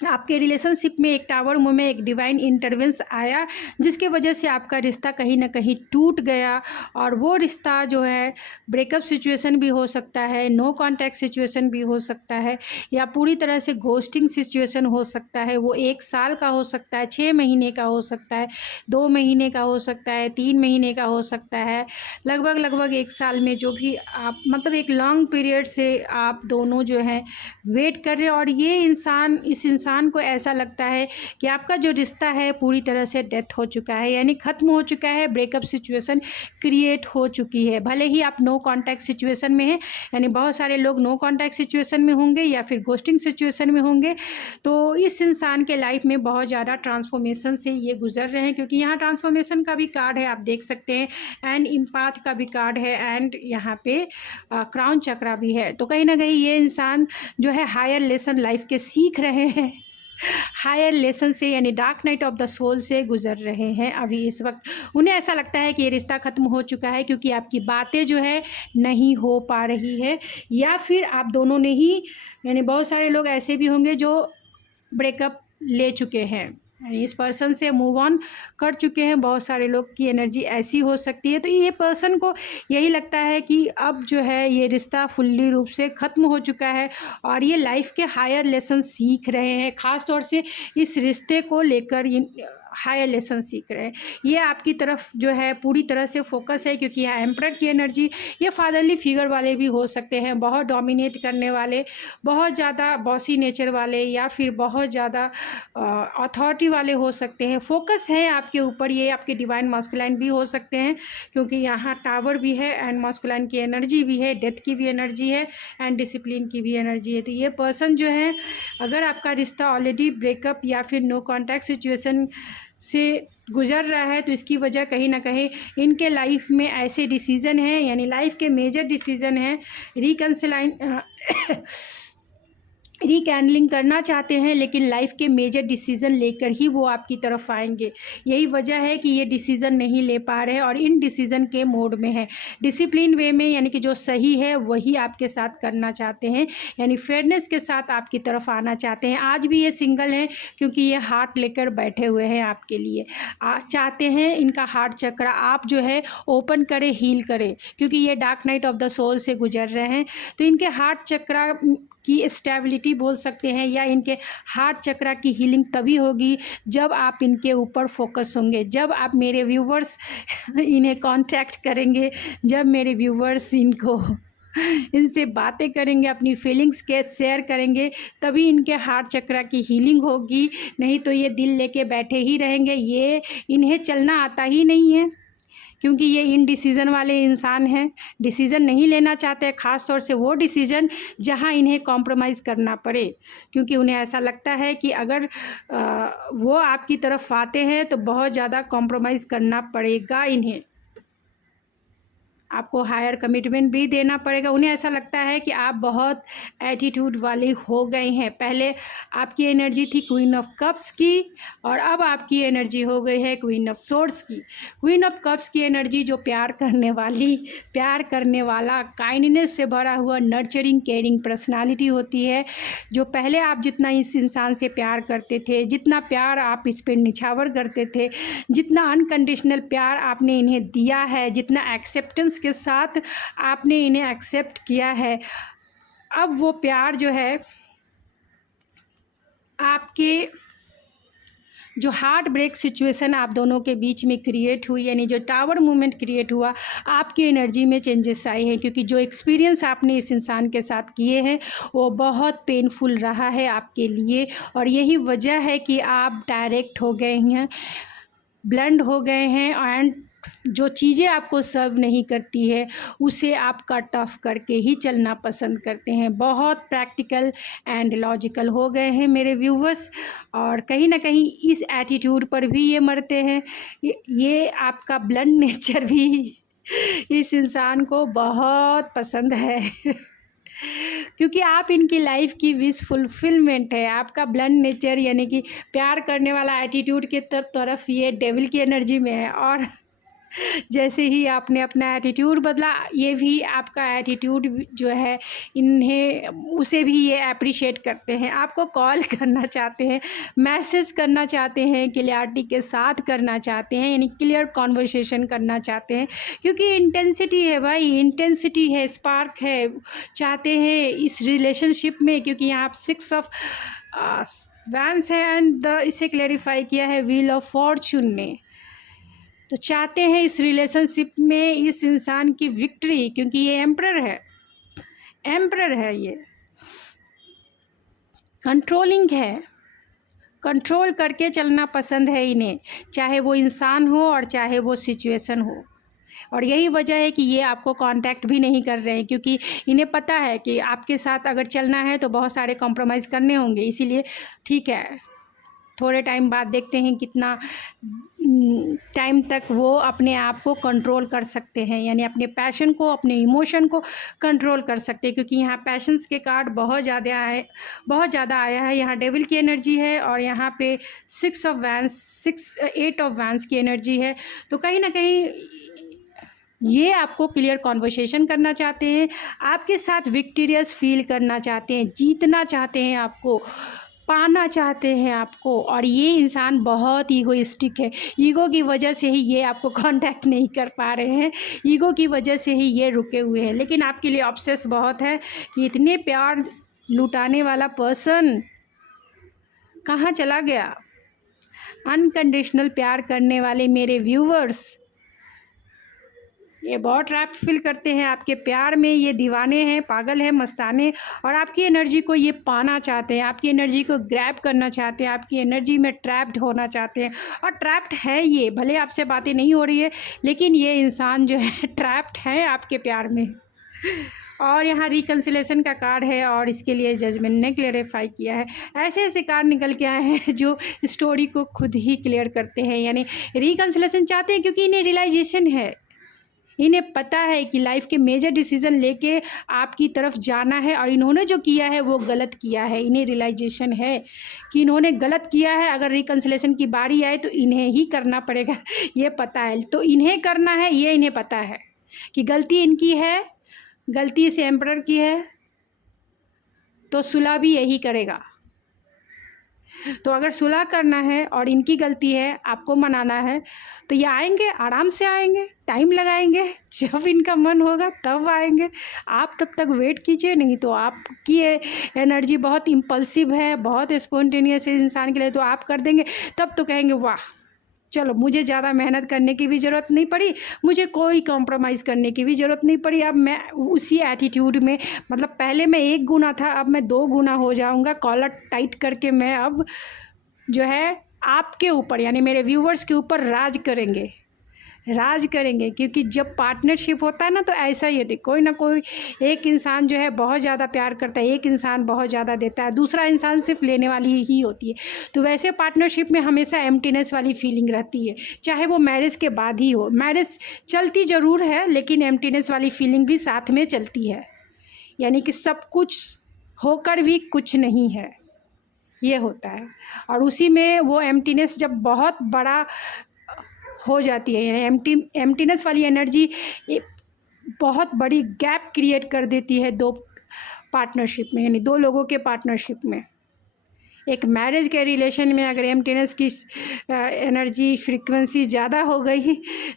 आपके रिलेशनशिप में एक टावर मूव में एक डिवाइन इंटरवेंस आया, जिसके वजह से आपका रिश्ता कहीं ना कहीं टूट गया, और वो रिश्ता जो है ब्रेकअप सिचुएशन भी हो सकता है, नो कांटेक्ट सिचुएशन भी हो सकता है, या पूरी तरह से घोस्टिंग सिचुएशन हो सकता है। वो 1 साल का हो सकता है, 6 महीने का हो सकता है, 2 महीने का हो सकता है, 3 महीने का हो सकता है, लगभग 1 साल में, जो भी आप मतलब एक लॉन्ग पीरियड से आप दोनों जो है वेट कर रहे हैं। और ये इस इंसान को ऐसा लगता है कि आपका जो रिश्ता है पूरी तरह से डेथ हो चुका है, यानी ख़त्म हो चुका है, ब्रेकअप सिचुएशन क्रिएट हो चुकी है। भले ही आप नो कांटेक्ट सिचुएशन में हैं, यानी बहुत सारे लोग नो कांटेक्ट सिचुएशन में होंगे या फिर घोस्टिंग सिचुएशन में होंगे। तो इस इंसान के लाइफ में बहुत ज़्यादा ट्रांसफॉर्मेशन से ये गुजर रहे हैं, क्योंकि यहाँ ट्रांसफॉर्मेशन का भी कार्ड है, आप देख सकते हैं, एंड इम्पाथ का भी कार्ड है, एंड यहाँ पे क्राउन चक्रा भी है। तो कहीं ना कहीं ये इंसान जो है हायर लेसन लाइफ के सीख रहे हैं, हायर लेसन से, यानी dark night of the soul से गुजर रहे हैं अभी इस वक्त। उन्हें ऐसा लगता है कि ये रिश्ता ख़त्म हो चुका है, क्योंकि आपकी बातें जो है नहीं हो पा रही है, या फिर आप दोनों ने ही, यानी बहुत सारे लोग ऐसे भी होंगे जो ब्रेकअप ले चुके हैं, इस पर्सन से मूव ऑन कर चुके हैं। बहुत सारे लोग की एनर्जी ऐसी हो सकती है। तो ये पर्सन को यही लगता है कि अब जो है ये रिश्ता फुल्ली रूप से ख़त्म हो चुका है और ये लाइफ के हायर लेसन सीख रहे हैं। ख़ास तौर से इस रिश्ते को लेकर हायर लेसन सीख रहे हैं। ये आपकी तरफ जो है पूरी तरह से फोकस है, क्योंकि यहाँ एम्परर की एनर्जी, ये फादरली फिगर वाले भी हो सकते हैं, बहुत डोमिनेट करने वाले, बहुत ज़्यादा बॉसी नेचर वाले, या फिर बहुत ज़्यादा अथॉरिटी वाले हो सकते हैं। फोकस है आपके ऊपर। ये आपके डिवाइन मस्कुलाइन भी हो सकते हैं, क्योंकि यहाँ टावर भी है एंड मस्कुलाइन की एनर्जी भी है, डेथ की भी एनर्जी है एंड डिसिप्लिन की भी एनर्जी है। तो ये पर्सन जो है, अगर आपका रिश्ता ऑलरेडी ब्रेकअप या फिर नो कॉन्टैक्ट सिचुएशन से गुजर रहा है, तो इसकी वजह कहीं ना कहीं इनके लाइफ में ऐसे डिसीज़न हैं, यानी लाइफ के मेजर डिसीज़न हैं, रिकैंडलिंग करना चाहते हैं, लेकिन लाइफ के मेजर डिसीज़न लेकर ही वो आपकी तरफ आएंगे। यही वजह है कि ये डिसीज़न नहीं ले पा रहे हैं और इन डिसीज़न के मोड में है। डिसिप्लिन वे में, यानी कि जो सही है वही आपके साथ करना चाहते हैं, यानी फेयरनेस के साथ आपकी तरफ आना चाहते हैं। आज भी ये सिंगल हैं, क्योंकि ये हार्ट लेकर बैठे हुए हैं आपके लिए। चाहते हैं इनका हार्ट चक्र आप जो है ओपन करें, हील करें, क्योंकि ये dark night of the soul से गुजर रहे हैं। तो इनके हार्ट चक्र की स्टेबिलिटी बोल सकते हैं, या इनके हार्ट चक्र की हीलिंग तभी होगी जब आप इनके ऊपर फोकस होंगे, जब आप मेरे व्यूवर्स इन्हें कांटेक्ट करेंगे, जब मेरे व्यूवर्स इनसे बातें करेंगे, अपनी फीलिंग्स के शेयर करेंगे, तभी इनके हार्ट चक्र की हीलिंग होगी। नहीं तो ये दिल लेके बैठे ही रहेंगे। ये इन्हें चलना आता ही नहीं है, क्योंकि ये इनडिसीज़न वाले इंसान हैं, डिसीज़न नहीं लेना चाहते, ख़ास तौर से वो डिसीज़न जहां इन्हें कॉम्प्रोमाइज़ करना पड़े, क्योंकि उन्हें ऐसा लगता है कि अगर वो आपकी तरफ आते हैं तो बहुत ज़्यादा कॉम्प्रोमाइज़ करना पड़ेगा इन्हें, आपको हायर कमिटमेंट भी देना पड़ेगा। उन्हें ऐसा लगता है कि आप बहुत एटीट्यूड वाले हो गए हैं। पहले आपकी एनर्जी थी क्वीन ऑफ कप्स की, और अब आपकी एनर्जी हो गई है क्वीन ऑफ सोर्ड्स की। क्वीन ऑफ कप्स की एनर्जी जो प्यार करने वाली, प्यार करने वाला, काइंडनेस से भरा हुआ, नर्चरिंग, केयरिंग पर्सनालिटी होती है। जो पहले आप जितना इस इंसान से प्यार करते थे, जितना प्यार आप इस पर निछावर करते थे, जितना अनकंडीशनल प्यार आपने इन्हें दिया है, जितना एक्सेप्टेंस के साथ आपने इन्हें एक्सेप्ट किया है, अब वो प्यार जो है आपके जो हार्ट ब्रेक सिचुएशन आप दोनों के बीच में क्रिएट हुई, यानी जो टावर मूवमेंट क्रिएट हुआ, आपकी एनर्जी में चेंजेस आए हैं, क्योंकि जो एक्सपीरियंस आपने इस इंसान के साथ किए हैं वो बहुत पेनफुल रहा है आपके लिए, और यही वजह है कि आप डायरेक्ट हो गए हैं, ब्लंड हो गए हैं, एंड जो चीज़ें आपको सर्व नहीं करती है उसे आप कट ऑफ करके ही चलना पसंद करते हैं। बहुत प्रैक्टिकल एंड लॉजिकल हो गए हैं मेरे व्यूवर्स, और कहीं ना कहीं इस एटीट्यूड पर भी ये मरते हैं। ये आपका ब्लंड नेचर भी इस इंसान को बहुत पसंद है क्योंकि आप इनकी लाइफ की विश फुलफिलमेंट है। आपका ब्लंड नेचर, यानी कि प्यार करने वाला एटीट्यूड के तरफ ये डेविल की एनर्जी में है, और जैसे ही आपने अपना एटीट्यूड बदला, ये भी आपका एटीट्यूड जो है इन्हें, उसे भी ये अप्रिशिएट करते हैं। आपको कॉल करना चाहते हैं, मैसेज करना चाहते हैं, क्लियरिटी के साथ करना चाहते हैं, यानी क्लियर कॉन्वर्सेशन करना चाहते हैं, क्योंकि इंटेंसिटी है भाई, इंटेंसिटी है, स्पार्क है, चाहते हैं इस रिलेशनशिप में। क्योंकि यहाँ आप 6 ऑफ वैंस है एंड इसे क्लैरिफाई किया है व्हील ऑफ फॉर्चून ने। तो चाहते हैं इस रिलेशनशिप में इस इंसान की विक्ट्री, क्योंकि ये एम्परर है, एम्परर है, ये कंट्रोलिंग है, कंट्रोल करके चलना पसंद है इन्हें, चाहे वो इंसान हो और चाहे वो सिचुएशन हो। और यही वजह है कि ये आपको कांटेक्ट भी नहीं कर रहे हैं, क्योंकि इन्हें पता है कि आपके साथ अगर चलना है तो बहुत सारे कॉम्प्रोमाइज़ करने होंगे। इसीलिए ठीक है, थोड़े टाइम बाद देखते हैं कितना टाइम तक वो अपने आप को कंट्रोल कर सकते हैं, यानी अपने पैशन को, अपने इमोशन को कंट्रोल कर सकते हैं। क्योंकि यहाँ पैशंस के कार्ड बहुत ज़्यादा आया है। यहाँ डेविल की एनर्जी है और यहाँ पे 8 ऑफ वैंस की एनर्जी है। तो कहीं ना कहीं ये आपको क्लियर कॉन्वर्सेशन करना चाहते हैं, आपके साथ विक्टोरियस फील करना चाहते हैं, जीतना चाहते हैं आपको, पाना चाहते हैं आपको, और ये इंसान बहुत ईगोइस्टिक है। ईगो की वजह से ही ये आपको कांटेक्ट नहीं कर पा रहे हैं, ईगो की वजह से ही ये रुके हुए हैं। लेकिन आपके लिए ऑब्सेस बहुत है कि इतने प्यार लुटाने वाला पर्सन कहाँ चला गया। अनकंडीशनल प्यार करने वाले मेरे व्यूवर्स, ये बहुत ट्रैप फील करते हैं आपके प्यार में, ये दीवाने हैं, पागल हैं, मस्ताने, और आपकी एनर्जी को ये पाना चाहते हैं, आपकी एनर्जी को ग्रैब करना चाहते हैं, आपकी एनर्जी में ट्रैप्ड होना चाहते हैं। और ट्रैप्ड है ये, भले आपसे बातें नहीं हो रही है, लेकिन ये इंसान जो है ट्रैप्ड है आपके प्यार में। और यहाँ रिकन्सिलेशन का कार्ड है, और इसके लिए जजमेंट ने क्लियरिफाई किया है। ऐसे ऐसे कार्ड निकल के आए हैं जो स्टोरी को खुद ही क्लियर करते हैं, यानी रिकन्सिलेशन चाहते हैं क्योंकि इन्हें रियलाइजेशन है, इन्हें पता है कि लाइफ के मेजर डिसीजन लेके आपकी तरफ जाना है, और इन्होंने जो किया है वो गलत किया है। इन्हें रियलाइजेशन है कि इन्होंने गलत किया है, अगर रिकन्सिलेशन की बारी आए तो इन्हें ही करना पड़ेगा, ये पता है। तो इन्हें करना है, ये इन्हें पता है कि गलती इनकी है, गलती से एम्परर की है, तो सुलह भी यही करेगा। तो अगर सुलह करना है और इनकी गलती है, आपको मनाना है, तो ये आएंगे, आराम से आएंगे, टाइम लगाएंगे, जब इनका मन होगा तब आएंगे। आप तब तक वेट कीजिए, नहीं तो आपकी एनर्जी बहुत इम्पल्सिव है, बहुत स्पॉन्टेनियस है इंसान के लिए, तो आप कर देंगे, तब तो कहेंगे वाह चलो मुझे ज़्यादा मेहनत करने की भी ज़रूरत नहीं पड़ी, मुझे कोई कॉम्प्रोमाइज़ करने की भी ज़रूरत नहीं पड़ी। अब मैं उसी एटीट्यूड में, मतलब पहले मैं 1 गुना था, अब मैं 2 गुना हो जाऊंगा। कॉलर टाइट करके मैं अब जो है आपके ऊपर, यानी मेरे व्यूवर्स के ऊपर राज करेंगे, राज करेंगे। क्योंकि जब पार्टनरशिप होता है ना, तो ऐसा ही होता है, कोई ना कोई एक इंसान जो है बहुत ज़्यादा प्यार करता है, एक इंसान बहुत ज़्यादा देता है, दूसरा इंसान सिर्फ लेने वाली ही होती है। तो वैसे पार्टनरशिप में हमेशा एम्प्टीनेस वाली फीलिंग रहती है, चाहे वो मैरिज के बाद ही हो। मैरिज चलती ज़रूर है, लेकिन एम्प्टीनेस वाली फीलिंग भी साथ में चलती है, यानी कि सब कुछ होकर भी कुछ नहीं है, ये होता है। और उसी में वो एम्प्टीनेस जब बहुत बड़ा हो जाती है, यानी एम्प्टीनेस वाली एनर्जी बहुत बड़ी गैप क्रिएट कर देती है 2 पार्टनरशिप में, यानी 2 लोगों के पार्टनरशिप में। एक मैरिज के रिलेशन में अगर एम्प्टीनेस की एनर्जी फ्रीक्वेंसी ज़्यादा हो गई,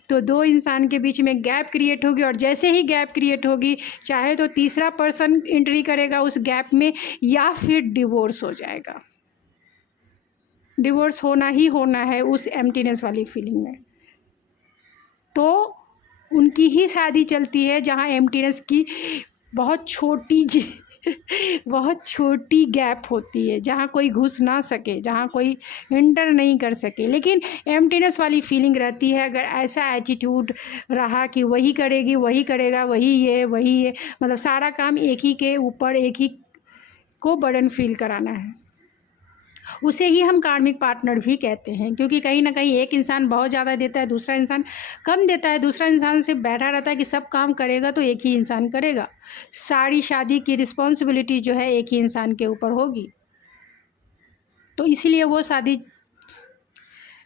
तो 2 इंसान के बीच में गैप क्रिएट होगी, और जैसे ही गैप क्रिएट होगी, चाहे तो तीसरा पर्सन एंट्री करेगा उस गैप में, या फिर डिवोर्स हो जाएगा। डिवोर्स होना ही होना है उस एम्प्टीनेस वाली फीलिंग में। तो उनकी ही शादी चलती है जहाँ एम्प्टीनेस की बहुत बहुत छोटी गैप होती है, जहाँ कोई घुस ना सके, जहाँ कोई एंटर नहीं कर सके। लेकिन एम्प्टीनेस वाली फीलिंग रहती है, अगर ऐसा एटीट्यूड रहा कि वही करेगी, वही करेगा, वही ये, मतलब सारा काम एक ही के ऊपर, एक ही को बर्डन फील कराना है, उसे ही हम कार्मिक पार्टनर भी कहते हैं। क्योंकि कहीं ना कहीं एक इंसान बहुत ज़्यादा देता है, दूसरा इंसान कम देता है, दूसरा इंसान से बैठा रहता है कि सब काम करेगा तो एक ही इंसान करेगा, सारी शादी की रिस्पॉन्सिबिलिटी जो है एक ही इंसान के ऊपर होगी। तो इसलिए वो शादी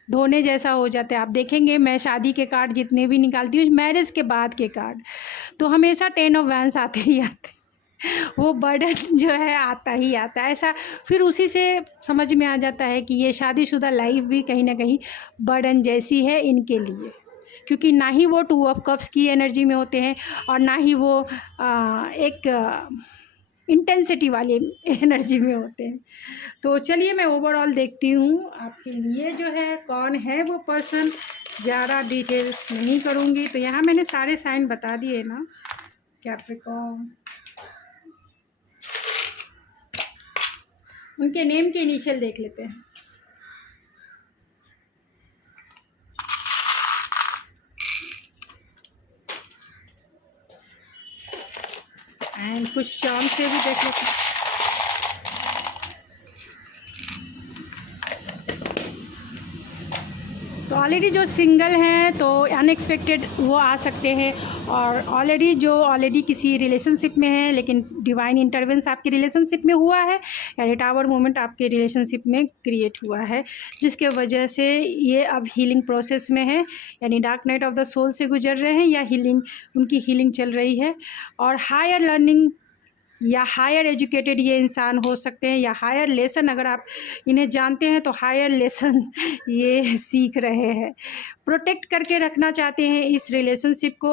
ढोने जैसा हो जाता है। आप देखेंगे मैं शादी के कार्ड जितने भी निकालती हूँ, मैरिज के बाद के कार्ड, तो हमेशा 10 ऑफ वैंस आते ही आते, वो बर्डन जो है आता ही आता है। ऐसा फिर उसी से समझ में आ जाता है कि ये शादीशुदा लाइफ भी कहीं ना कहीं बर्डन जैसी है इनके लिए, क्योंकि ना ही वो 2 ऑफ कप्स की एनर्जी में होते हैं, और ना ही वो एक इंटेंसिटी वाली एनर्जी में होते हैं। तो चलिए मैं ओवरऑल देखती हूँ आपके लिए जो है कौन है वो पर्सन, ज़्यादा डिटेल्स नहीं करूँगी। तो यहाँ मैंने सारे साइन बता दिए ना, कैप्रिकॉर्न, उनके नेम के इनिशियल देख लेते हैं। एंड कुछ चार्म से भी देख लेते हैं। तो ऑलरेडी जो सिंगल हैं तो अनएक्सपेक्टेड वो आ सकते हैं, और ऑलरेडी किसी रिलेशनशिप में है, लेकिन डिवाइन इंटरवेंस आपके रिलेशनशिप में हुआ है, यानी टावर मोमेंट आपके रिलेशनशिप में क्रिएट हुआ है, जिसके वजह से ये अब हीलिंग प्रोसेस में है, यानी dark night of the soul से गुजर रहे हैं, या उनकी हीलिंग चल रही है। और हायर लर्निंग या हायर एजुकेटेड ये इंसान हो सकते हैं, या हायर लेसन अगर आप इन्हें जानते हैं तो हायर लेसन ये सीख रहे हैं। प्रोटेक्ट करके रखना चाहते हैं इस रिलेशनशिप को,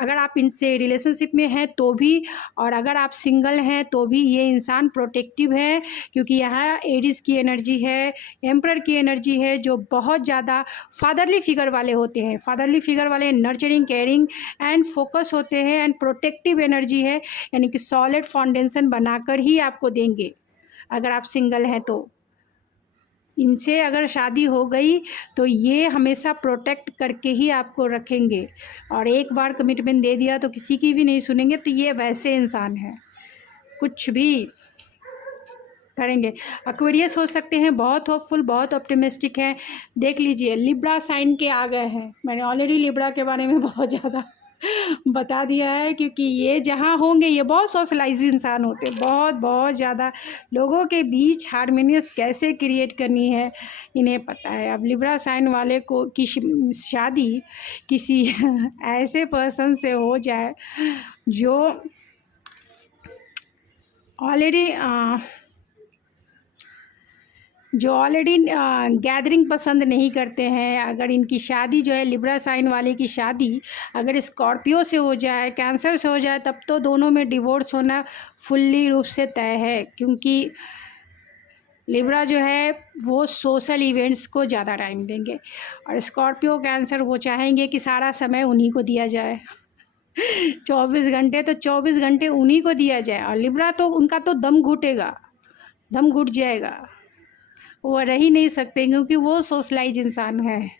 अगर आप इनसे रिलेशनशिप में हैं तो भी, और अगर आप सिंगल हैं तो भी ये इंसान प्रोटेक्टिव है, क्योंकि यहाँ एरीज की एनर्जी है, एम्परर की एनर्जी है, जो बहुत ज़्यादा फादरली फिगर वाले होते हैं। फादरली फिगर वाले नर्चरिंग, केयरिंग एंड फोकस होते हैं, एंड प्रोटेक्टिव एनर्जी है, यानी कि सॉलिड फाउंडेशन बनाकर ही आपको देंगे अगर आप सिंगल हैं तो। इनसे अगर शादी हो गई तो ये हमेशा प्रोटेक्ट करके ही आपको रखेंगे, और एक बार कमिटमेंट दे दिया तो किसी की भी नहीं सुनेंगे। तो ये वैसे इंसान हैं, कुछ भी करेंगे। एक्वेरियस हो सकते हैं, बहुत होपफुल, बहुत ऑप्टिमिस्टिक हैं। देख लीजिए लिब्रा साइन के आ गए हैं। मैंने ऑलरेडी लिब्रा के बारे में बहुत ज़्यादा बता दिया है, क्योंकि ये जहाँ होंगे ये बहुत सोशलाइज इंसान होते हैं, बहुत बहुत ज़्यादा लोगों के बीच हारमोनियस कैसे क्रिएट करनी है इन्हें पता है। अब लिब्रा साइन वाले को की शादी किसी ऐसे पर्सन से हो जाए जो ऑलरेडी गैदरिंग पसंद नहीं करते हैं, अगर इनकी शादी जो है लिब्रा साइन वाले की शादी अगर स्कॉर्पियो से हो जाए, कैंसर से हो जाए, तब तो दोनों में डिवोर्स होना फुल्ली रूप से तय है, क्योंकि लिब्रा जो है वो सोशल इवेंट्स को ज़्यादा टाइम देंगे, और स्कॉर्पियो कैंसर वो चाहेंगे कि सारा समय उन्हीं को दिया जाए 24 घंटे तो 24 घंटे उन्हीं को दिया जाए। और लिब्रा तो उनका तो दम घुट जाएगा, वो रह ही नहीं सकते, क्योंकि वो सोशलाइज इंसान है।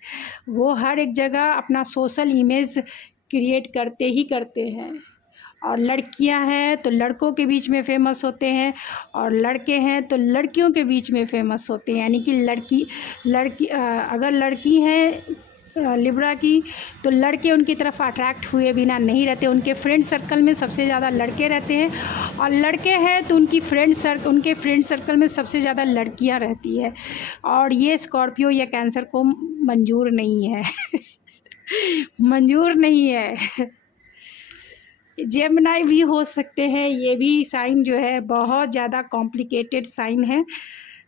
वो हर एक जगह अपना सोशल इमेज क्रिएट करते ही करते हैं। और लड़कियां हैं तो लड़कों के बीच में फेमस होते हैं, और लड़के हैं तो लड़कियों के बीच में फेमस होते हैं। यानी कि अगर लड़की हैं लिब्रा की तो लड़के उनकी तरफ अट्रैक्ट हुए बिना नहीं रहते। उनके फ्रेंड सर्कल में सबसे ज़्यादा लड़के रहते हैं, और लड़के हैं तो उनके फ्रेंड सर्कल में सबसे ज़्यादा लड़कियां रहती है। और ये स्कॉर्पियो या कैंसर को मंजूर नहीं है मंजूर नहीं है। जेमिनी भी हो सकते हैं, ये भी साइन जो है बहुत ज़्यादा कॉम्प्लिकेटेड साइन है,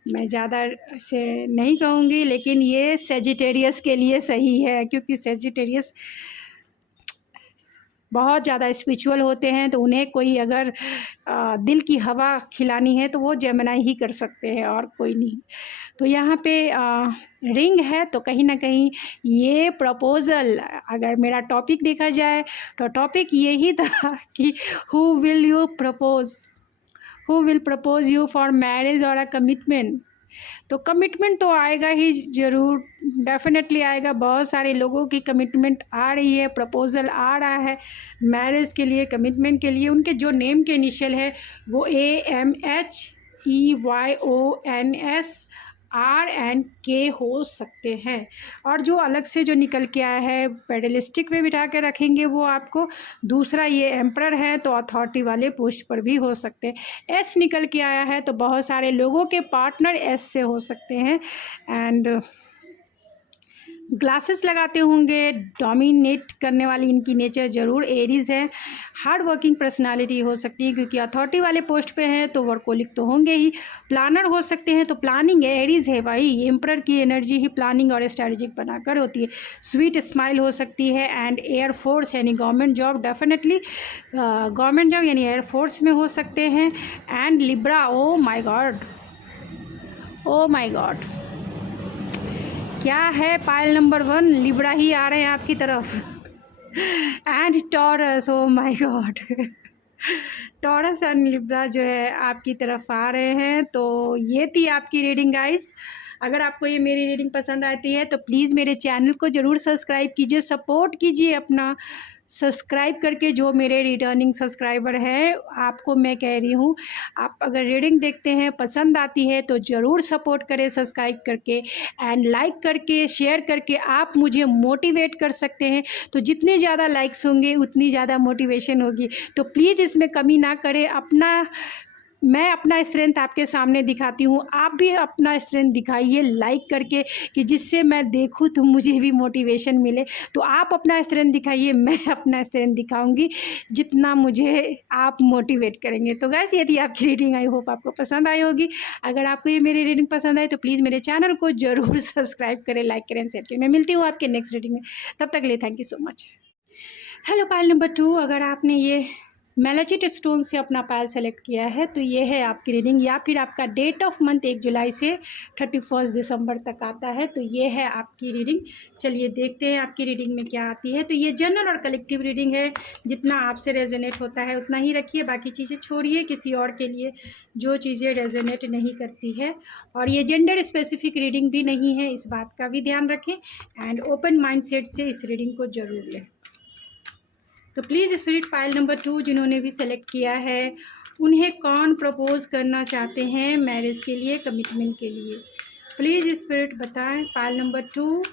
मैं ज़्यादा से नहीं कहूँगी, लेकिन ये सेजिटेरियस के लिए सही है, क्योंकि सेजिटेरियस बहुत ज़्यादा स्पिरिचुअल होते हैं। तो उन्हें कोई अगर दिल की हवा खिलानी है तो वो जेमिनी ही कर सकते हैं, और कोई नहीं। तो यहाँ पे रिंग है, तो कहीं ना कहीं ये प्रपोज़ल, अगर मेरा टॉपिक देखा जाए तो टॉपिक यही था कि who will propose you for marriage और अ कमिटमेंट। तो कमिटमेंट तो आएगा ही ज़रूर, डेफिनेटली आएगा। बहुत सारे लोगों की कमिटमेंट आ रही है, प्रपोज़ल आ रहा है मैरिज के लिए, कमिटमेंट के लिए। उनके जो नेम के इनिशियल है वो AMHEYONSRNK हो सकते हैं। और जो अलग से जो निकल के आया है पेडलिस्टिक में बिठा के रखेंगे वो आपको दूसरा, ये एम्परर है तो अथॉरिटी वाले पोस्ट पर भी हो सकते हैं। एस निकल के आया है तो बहुत सारे लोगों के पार्टनर एस से हो सकते हैं। एंड ग्लासेस लगाते होंगे, डोमिनेट करने वाली इनकी नेचर ज़रूर एरीज है। हार्ड वर्किंग पर्सनालिटी हो सकती है, क्योंकि अथॉरिटी वाले पोस्ट पे हैं तो वर्कोलिक तो होंगे ही। प्लानर हो सकते हैं, तो प्लानिंग एरीज है भाई, एम्परर की एनर्जी ही प्लानिंग और स्ट्रैटेजिक बनाकर होती है। स्वीट स्माइल हो सकती है। एंड एयरफोर्स यानी government job, definitely government job यानी एयरफोर्स में हो सकते हैं। And Libra, oh my god क्या है, पायल नंबर 1 लिब्रा ही आ रहे हैं आपकी तरफ। And taurus, oh my God taurus and Libra जो है आपकी तरफ आ रहे हैं। तो ये थी आपकी रीडिंग गाइस। अगर आपको ये मेरी रीडिंग पसंद आती है तो प्लीज़ मेरे चैनल को ज़रूर सब्सक्राइब कीजिए, सपोर्ट कीजिए अपना सब्सक्राइब करके। जो मेरे रिटर्निंग सब्सक्राइबर है आपको मैं कह रही हूँ, आप अगर रीडिंग देखते हैं पसंद आती है तो ज़रूर सपोर्ट करें सब्सक्राइब करके, एंड लाइक करके, शेयर करके आप मुझे मोटिवेट कर सकते हैं। तो जितने ज़्यादा लाइक्स होंगे उतनी ज़्यादा मोटिवेशन होगी। तो प्लीज़ इसमें कमी ना करें, अपना मैं अपना स्ट्रेंथ आपके सामने दिखाती हूँ, आप भी अपना स्ट्रेंथ दिखाइए लाइक करके, कि जिससे मैं देखूँ तो मुझे भी मोटिवेशन मिले। तो आप अपना स्ट्रेंथ दिखाइए, मैं अपना स्ट्रेंथ दिखाऊंगी जितना मुझे आप मोटिवेट करेंगे। तो गाइस, यदि आपकी रीडिंग आई होप आपको पसंद आई होगी। अगर आपको ये मेरी रीडिंग पसंद आए तो प्लीज़ मेरे चैनल को ज़रूर सब्सक्राइब करें, लाइक करें, शेयर करें। मैं मिलती हूँ आपके नेक्स्ट रीडिंग में, तब तक के लिए thank you so much. Hello Payal number 2, अगर आपने ये मेलाचिट स्टोन से अपना पायल सेलेक्ट किया है तो ये है आपकी रीडिंग, या फिर आपका डेट ऑफ मंथ 1 जुलाई से 31 दिसंबर तक आता है, तो ये है आपकी रीडिंग। चलिए देखते हैं आपकी रीडिंग में क्या आती है। तो ये जनरल और कलेक्टिव रीडिंग है, जितना आपसे रेजोनेट होता है उतना ही रखिए, बाकी चीज़ें छोड़िए किसी और के लिए जो चीज़ें रेजोनेट नहीं करती है। और ये जेंडर स्पेसिफिक रीडिंग भी नहीं है, इस बात का भी ध्यान रखें। एंड ओपन माइंडसेट से इस रीडिंग को ज़रूर लें। तो प्लीज़ स्पिरिट पायल नंबर 2 जिन्होंने भी सेलेक्ट किया है, उन्हें कौन प्रपोज करना चाहते हैं मैरिज के लिए, कमिटमेंट के लिए। प्लीज़ स्पिरिट बताएं, पायल नंबर 2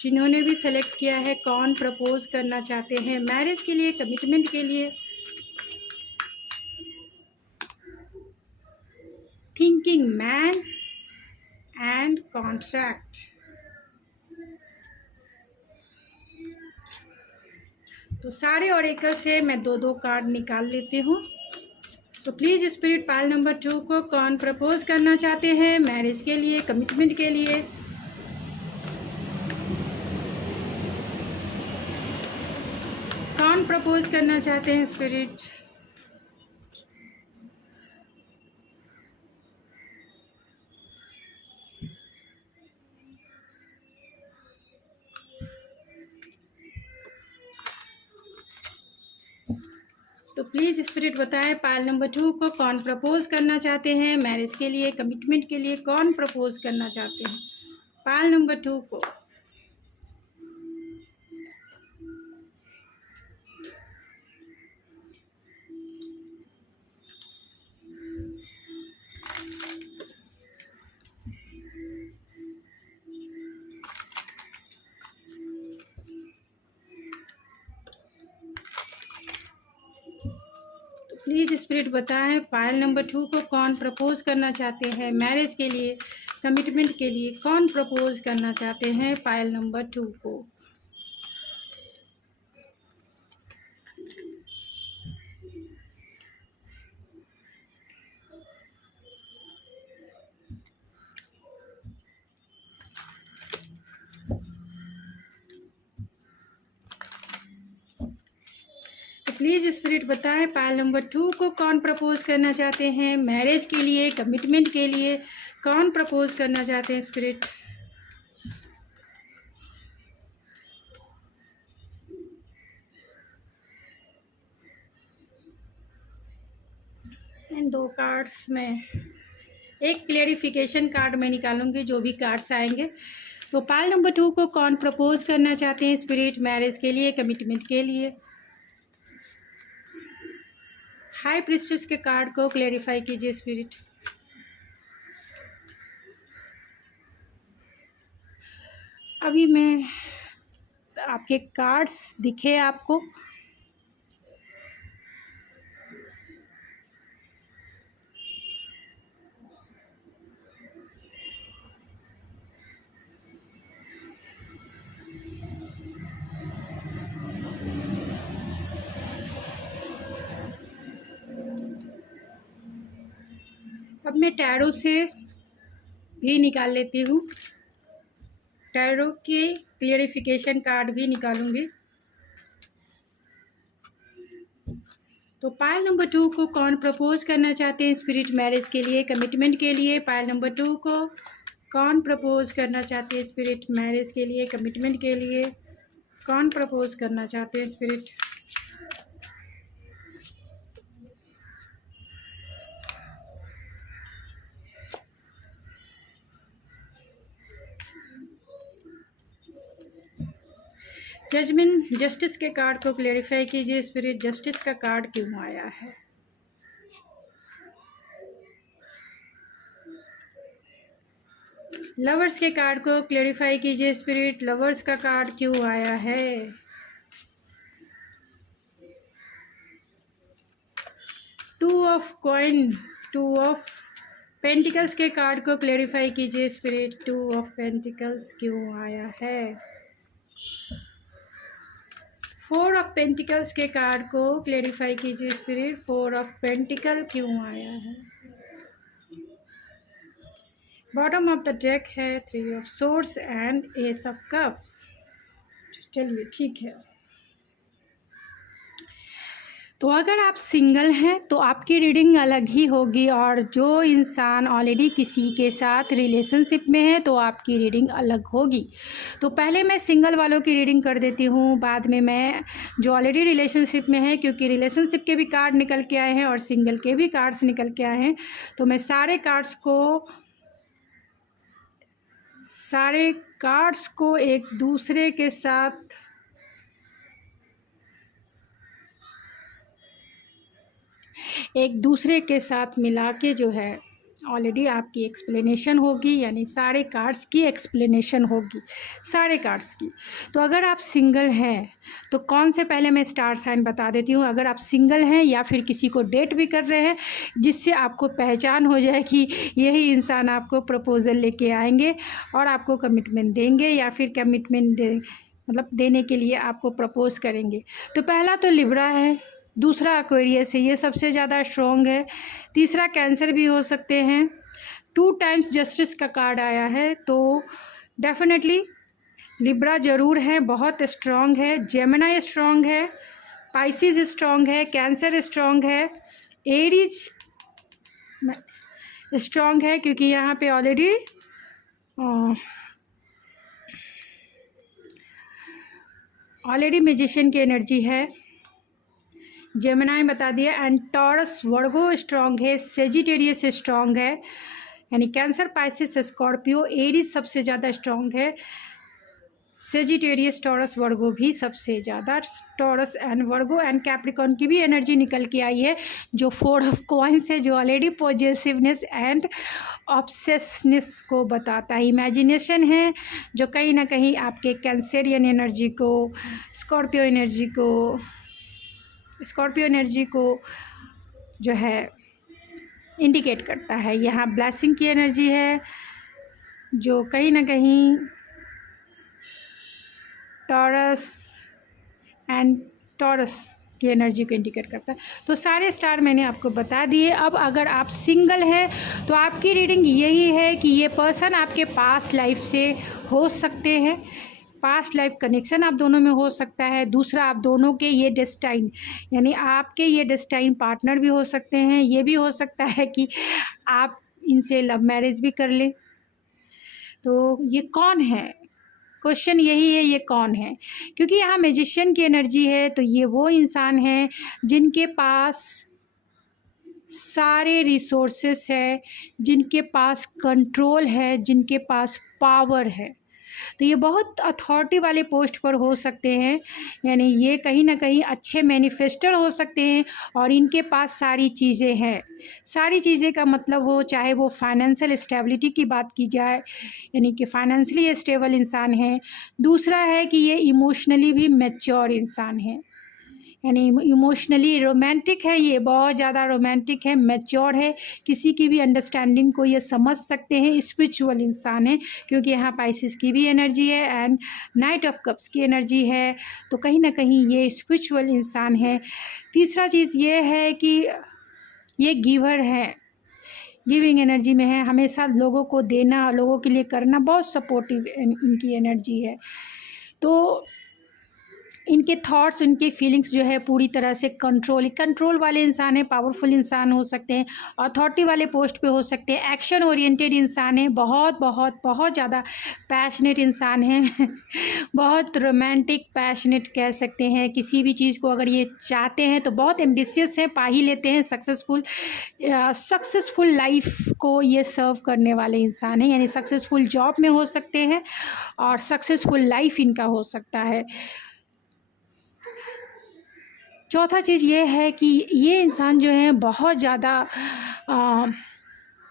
जिन्होंने भी सेलेक्ट किया है, कौन प्रपोज करना चाहते हैं मैरिज के लिए, कमिटमेंट के लिए। Thinking man and contract. तो सारे ऑरेकल से मैं 2-2 कार्ड निकाल लेती हूँ। तो प्लीज़ स्पिरिट पायल नंबर 2 को कौन प्रपोज करना चाहते हैं मैरिज के लिए, कमिटमेंट के लिए। कौन प्रपोज करना चाहते हैं स्पिरिट। तो प्लीज़ स्पिरिट बताएं, पायल नंबर 2 को कौन प्रपोज करना चाहते हैं मैरिज के लिए, कमिटमेंट के लिए। कौन प्रपोज करना चाहते हैं पायल नंबर 2 को। प्लीज़ स्पिरिट बताएं, पायल नंबर 2 को कौन प्रपोज करना चाहते हैं मैरिज के लिए, कमिटमेंट के लिए। कौन प्रपोज करना चाहते हैं पायल नंबर 2 को। प्लीज़ स्पिरिट बताएं, पायल नंबर 2 को कौन प्रपोज करना चाहते हैं मैरिज के लिए, कमिटमेंट के लिए। कौन प्रपोज करना चाहते हैं स्पिरिट। इन 2 कार्ड्स में एक क्लेरिफिकेशन कार्ड मैं निकालूंगी, जो भी कार्ड्स आएंगे। तो पायल नंबर 2 को कौन प्रपोज करना चाहते हैं स्पिरिट मैरिज के लिए, कमिटमेंट के लिए। हाई प्रिस्टेस के कार्ड को क्लेरिफाई कीजिए स्पिरिट। अभी मैं आपके कार्ड्स दिखे आपको। अब मैं टैरो से भी निकाल लेती हूँ, टैरो के क्लियरिफिकेशन कार्ड भी निकालूंगी। तो पायल नंबर 2 को कौन प्रपोज करना चाहते हैं स्पिरिट मैरिज के लिए, कमिटमेंट के लिए। पायल नंबर 2 को कौन प्रपोज करना चाहते हैं स्पिरिट मैरिज के लिए, कमिटमेंट के लिए। कौन प्रपोज करना चाहते हैं स्पिरिट। जजमेंट जस्टिस के कार्ड को क्लेरिफाई कीजिए स्पिरिट, जस्टिस का कार्ड क्यों आया है। लवर्स के कार्ड को क्लेरिफाई कीजिए स्पिरिट, लवर्स का कार्ड क्यों आया है। Two of coin, 2 of pentacles के कार्ड को क्लेरिफाई कीजिए स्पिरिट। 2 ऑफ पेंटिकल्स क्यों आया है? 4 ऑफ पेंटिकल्स के कार्ड को क्लेरिफाई कीजिए स्पिरिट। 4 ऑफ पेंटिकल क्यों आया है? बॉटम ऑफ द डेक है 3 of swords and S of cups. चलिए ठीक है। तो अगर आप सिंगल हैं तो आपकी रीडिंग अलग ही होगी, और जो इंसान ऑलरेडी किसी के साथ रिलेशनशिप में है तो आपकी रीडिंग अलग होगी। तो पहले मैं सिंगल वालों की रीडिंग कर देती हूँ, बाद में मैं जो ऑलरेडी रिलेशनशिप में है, क्योंकि रिलेशनशिप के भी कार्ड निकल के आए हैं और सिंगल के भी कार्ड्स निकल के आए हैं, तो मैं सारे कार्ड्स को एक दूसरे के साथ मिला के जो है ऑलरेडी आपकी एक्सप्लेनेशन होगी, यानी सारे कार्ड्स की एक्सप्लेनेशन होगी, सारे कार्ड्स की। तो अगर आप सिंगल हैं तो कौन से, पहले मैं स्टार साइन बता देती हूँ। अगर आप सिंगल हैं या फिर किसी को डेट भी कर रहे हैं, जिससे आपको पहचान हो जाए कि यही इंसान आपको प्रपोज़ल लेके आएंगे और आपको कमिटमेंट देंगे, या फिर कमिटमेंट देने के लिए आपको प्रपोज़ करेंगे। तो पहला तो लिब्रा है, दूसरा एक्वेरियस है, ये सबसे ज़्यादा स्ट्रॉन्ग है। तीसरा कैंसर भी हो सकते हैं। 2 टाइम्स जस्टिस का कार्ड आया है, तो डेफिनेटली लिब्रा ज़रूर है, बहुत स्ट्रॉन्ग है। जेमिनी स्ट्रॉन्ग है, पाइसिस स्ट्रॉन्ग है, कैंसर स्ट्रॉन्ग है, एरीज स्ट्रॉन्ग है, क्योंकि यहाँ पे ऑलरेडी मैजिशियन की एनर्जी है। जेमिनी बता दिया, एंड टॉरस वर्गो स्ट्रॉन्ग है, सेजिटेरियस स्ट्रॉन्ग है, यानी कैंसर, पाइसिस, स्कॉर्पियो, एरीज सबसे ज़्यादा स्ट्रॉन्ग है। सेजिटेरियस, टॉरस, वर्गो भी सबसे ज़्यादा। Taurus and Virgo and Capricorn की भी एनर्जी निकल के आई है, जो 4 ऑफ कॉइन्स है, जो ऑलरेडी पॉजिटिवनेस एंड ऑब्सेसनेस को बताता है। इमेजिनेशन है, जो कहीं ना कहीं आपके कैंसरियन एनर्जी को, स्कॉर्पियो एनर्जी को जो है इंडिकेट करता है। यहाँ ब्लेसिंग की एनर्जी है, जो कहीं ना कहीं टॉरस की एनर्जी को इंडिकेट करता है। तो सारे स्टार मैंने आपको बता दिए। अब अगर आप सिंगल हैं तो आपकी रीडिंग यही है कि ये पर्सन आपके पास्ट लाइफ से हो सकते हैं, पास्ट लाइफ कनेक्शन आप दोनों में हो सकता है। दूसरा, आप दोनों के ये डेस्टाइन, यानी आपके ये डेस्टाइन पार्टनर भी हो सकते हैं। ये भी हो सकता है कि आप इनसे लव मैरिज भी कर लें। तो ये कौन है, क्वेश्चन यही है, ये कौन है? क्योंकि यहाँ मैजिशियन की एनर्जी है, तो ये वो इंसान है जिनके पास सारे रिसोर्सेस है, जिनके पास कंट्रोल है, जिनके पास पावर है। तो ये बहुत अथॉरिटी वाले पोस्ट पर हो सकते हैं, यानी ये कहीं ना कहीं अच्छे मैनिफेस्टर हो सकते हैं, और इनके पास सारी चीज़ें हैं। सारी चीज़ें का मतलब हो, चाहे वो फाइनेंशियल स्टेबिलिटी की बात की जाए, यानी कि फाइनेंशियली स्टेबल इंसान है। दूसरा है कि ये इमोशनली भी मैच्योर इंसान है, यानी इमोशनली रोमांटिक है, ये बहुत ज़्यादा रोमांटिक है, मैच्योर है, किसी की भी अंडरस्टैंडिंग को ये समझ सकते हैं। स्पिरिचुअल इंसान है, क्योंकि यहाँ पाइसिस की भी एनर्जी है एंड नाइट ऑफ कप्स की एनर्जी है, तो कहीं ना कहीं ये स्पिरिचुअल इंसान है। तीसरा चीज़ ये है कि ये गिवर है, गिविंग एनर्जी में है, हमेशा लोगों को देना, लोगों के लिए करना, बहुत सपोर्टिव इनकी एनर्जी है। तो इनके थॉट्स, इनके फीलिंग्स जो है पूरी तरह से कंट्रोल वाले इंसान है, पावरफुल इंसान हो सकते हैं, अथॉरिटी वाले पोस्ट पे हो सकते हैं, एक्शन ओरिएंटेड इंसान है, बहुत बहुत बहुत ज़्यादा पैशनेट इंसान है बहुत रोमांटिक पैशनेट कह सकते हैं। किसी भी चीज़ को अगर ये चाहते हैं तो बहुत एम्बिशियस है, पा ही लेते हैं। सक्सेसफुल लाइफ को ये सर्व करने वाले इंसान हैं, यानी सक्सेसफुल जॉब में हो सकते हैं और सक्सेसफुल लाइफ इनका हो सकता है। चौथा चीज़ ये है कि ये इंसान जो है बहुत ज़्यादा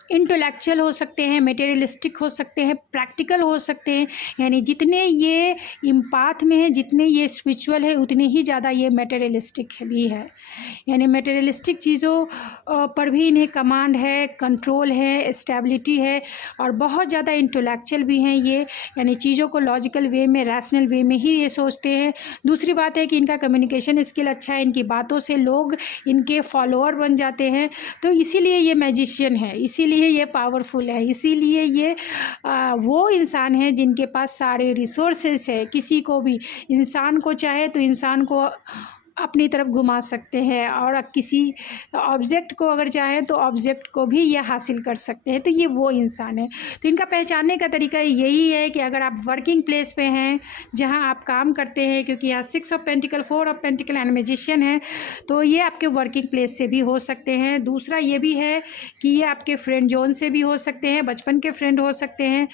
इंटेलेक्चुअल हो सकते हैं, मटेरियलिस्टिक हो सकते हैं, प्रैक्टिकल हो सकते हैं। यानी जितने ये इम्पाथ में है, जितने ये स्पिरिचुअल है, उतने ही ज़्यादा ये मटेरियलिस्टिक भी है। यानी मटेरियलिस्टिक चीज़ों पर भी इन्हें कमांड है, कंट्रोल है, स्टेबिलिटी है, और बहुत ज़्यादा इंटेलेक्चुअल भी हैं ये। यानी चीज़ों को लॉजिकल वे में, रैशनल वे में ही ये सोचते हैं। दूसरी बात है कि इनका कम्युनिकेशन स्किल अच्छा है, इनकी बातों से लोग इनके फॉलोअर बन जाते हैं। तो इसीलिए ये मैजिशियन है, इसीलिए ये पावरफुल है, इसीलिए ये वो इंसान है जिनके पास सारे रिसोर्सेस है। किसी को भी, इंसान को चाहे तो इंसान को अपनी तरफ घुमा सकते हैं, और किसी ऑब्जेक्ट को अगर चाहें तो ऑब्जेक्ट को भी ये हासिल कर सकते हैं। तो ये वो इंसान है। तो इनका पहचानने का तरीका यही है कि अगर आप वर्किंग प्लेस पे हैं, जहां आप काम करते हैं, क्योंकि यहाँ 6 of pentacle, 4 of pentacle and magician है, तो ये आपके वर्किंग प्लेस से भी हो सकते हैं। दूसरा ये भी है कि ये आपके फ्रेंड जोन से भी हो सकते हैं, बचपन के फ्रेंड हो सकते हैं,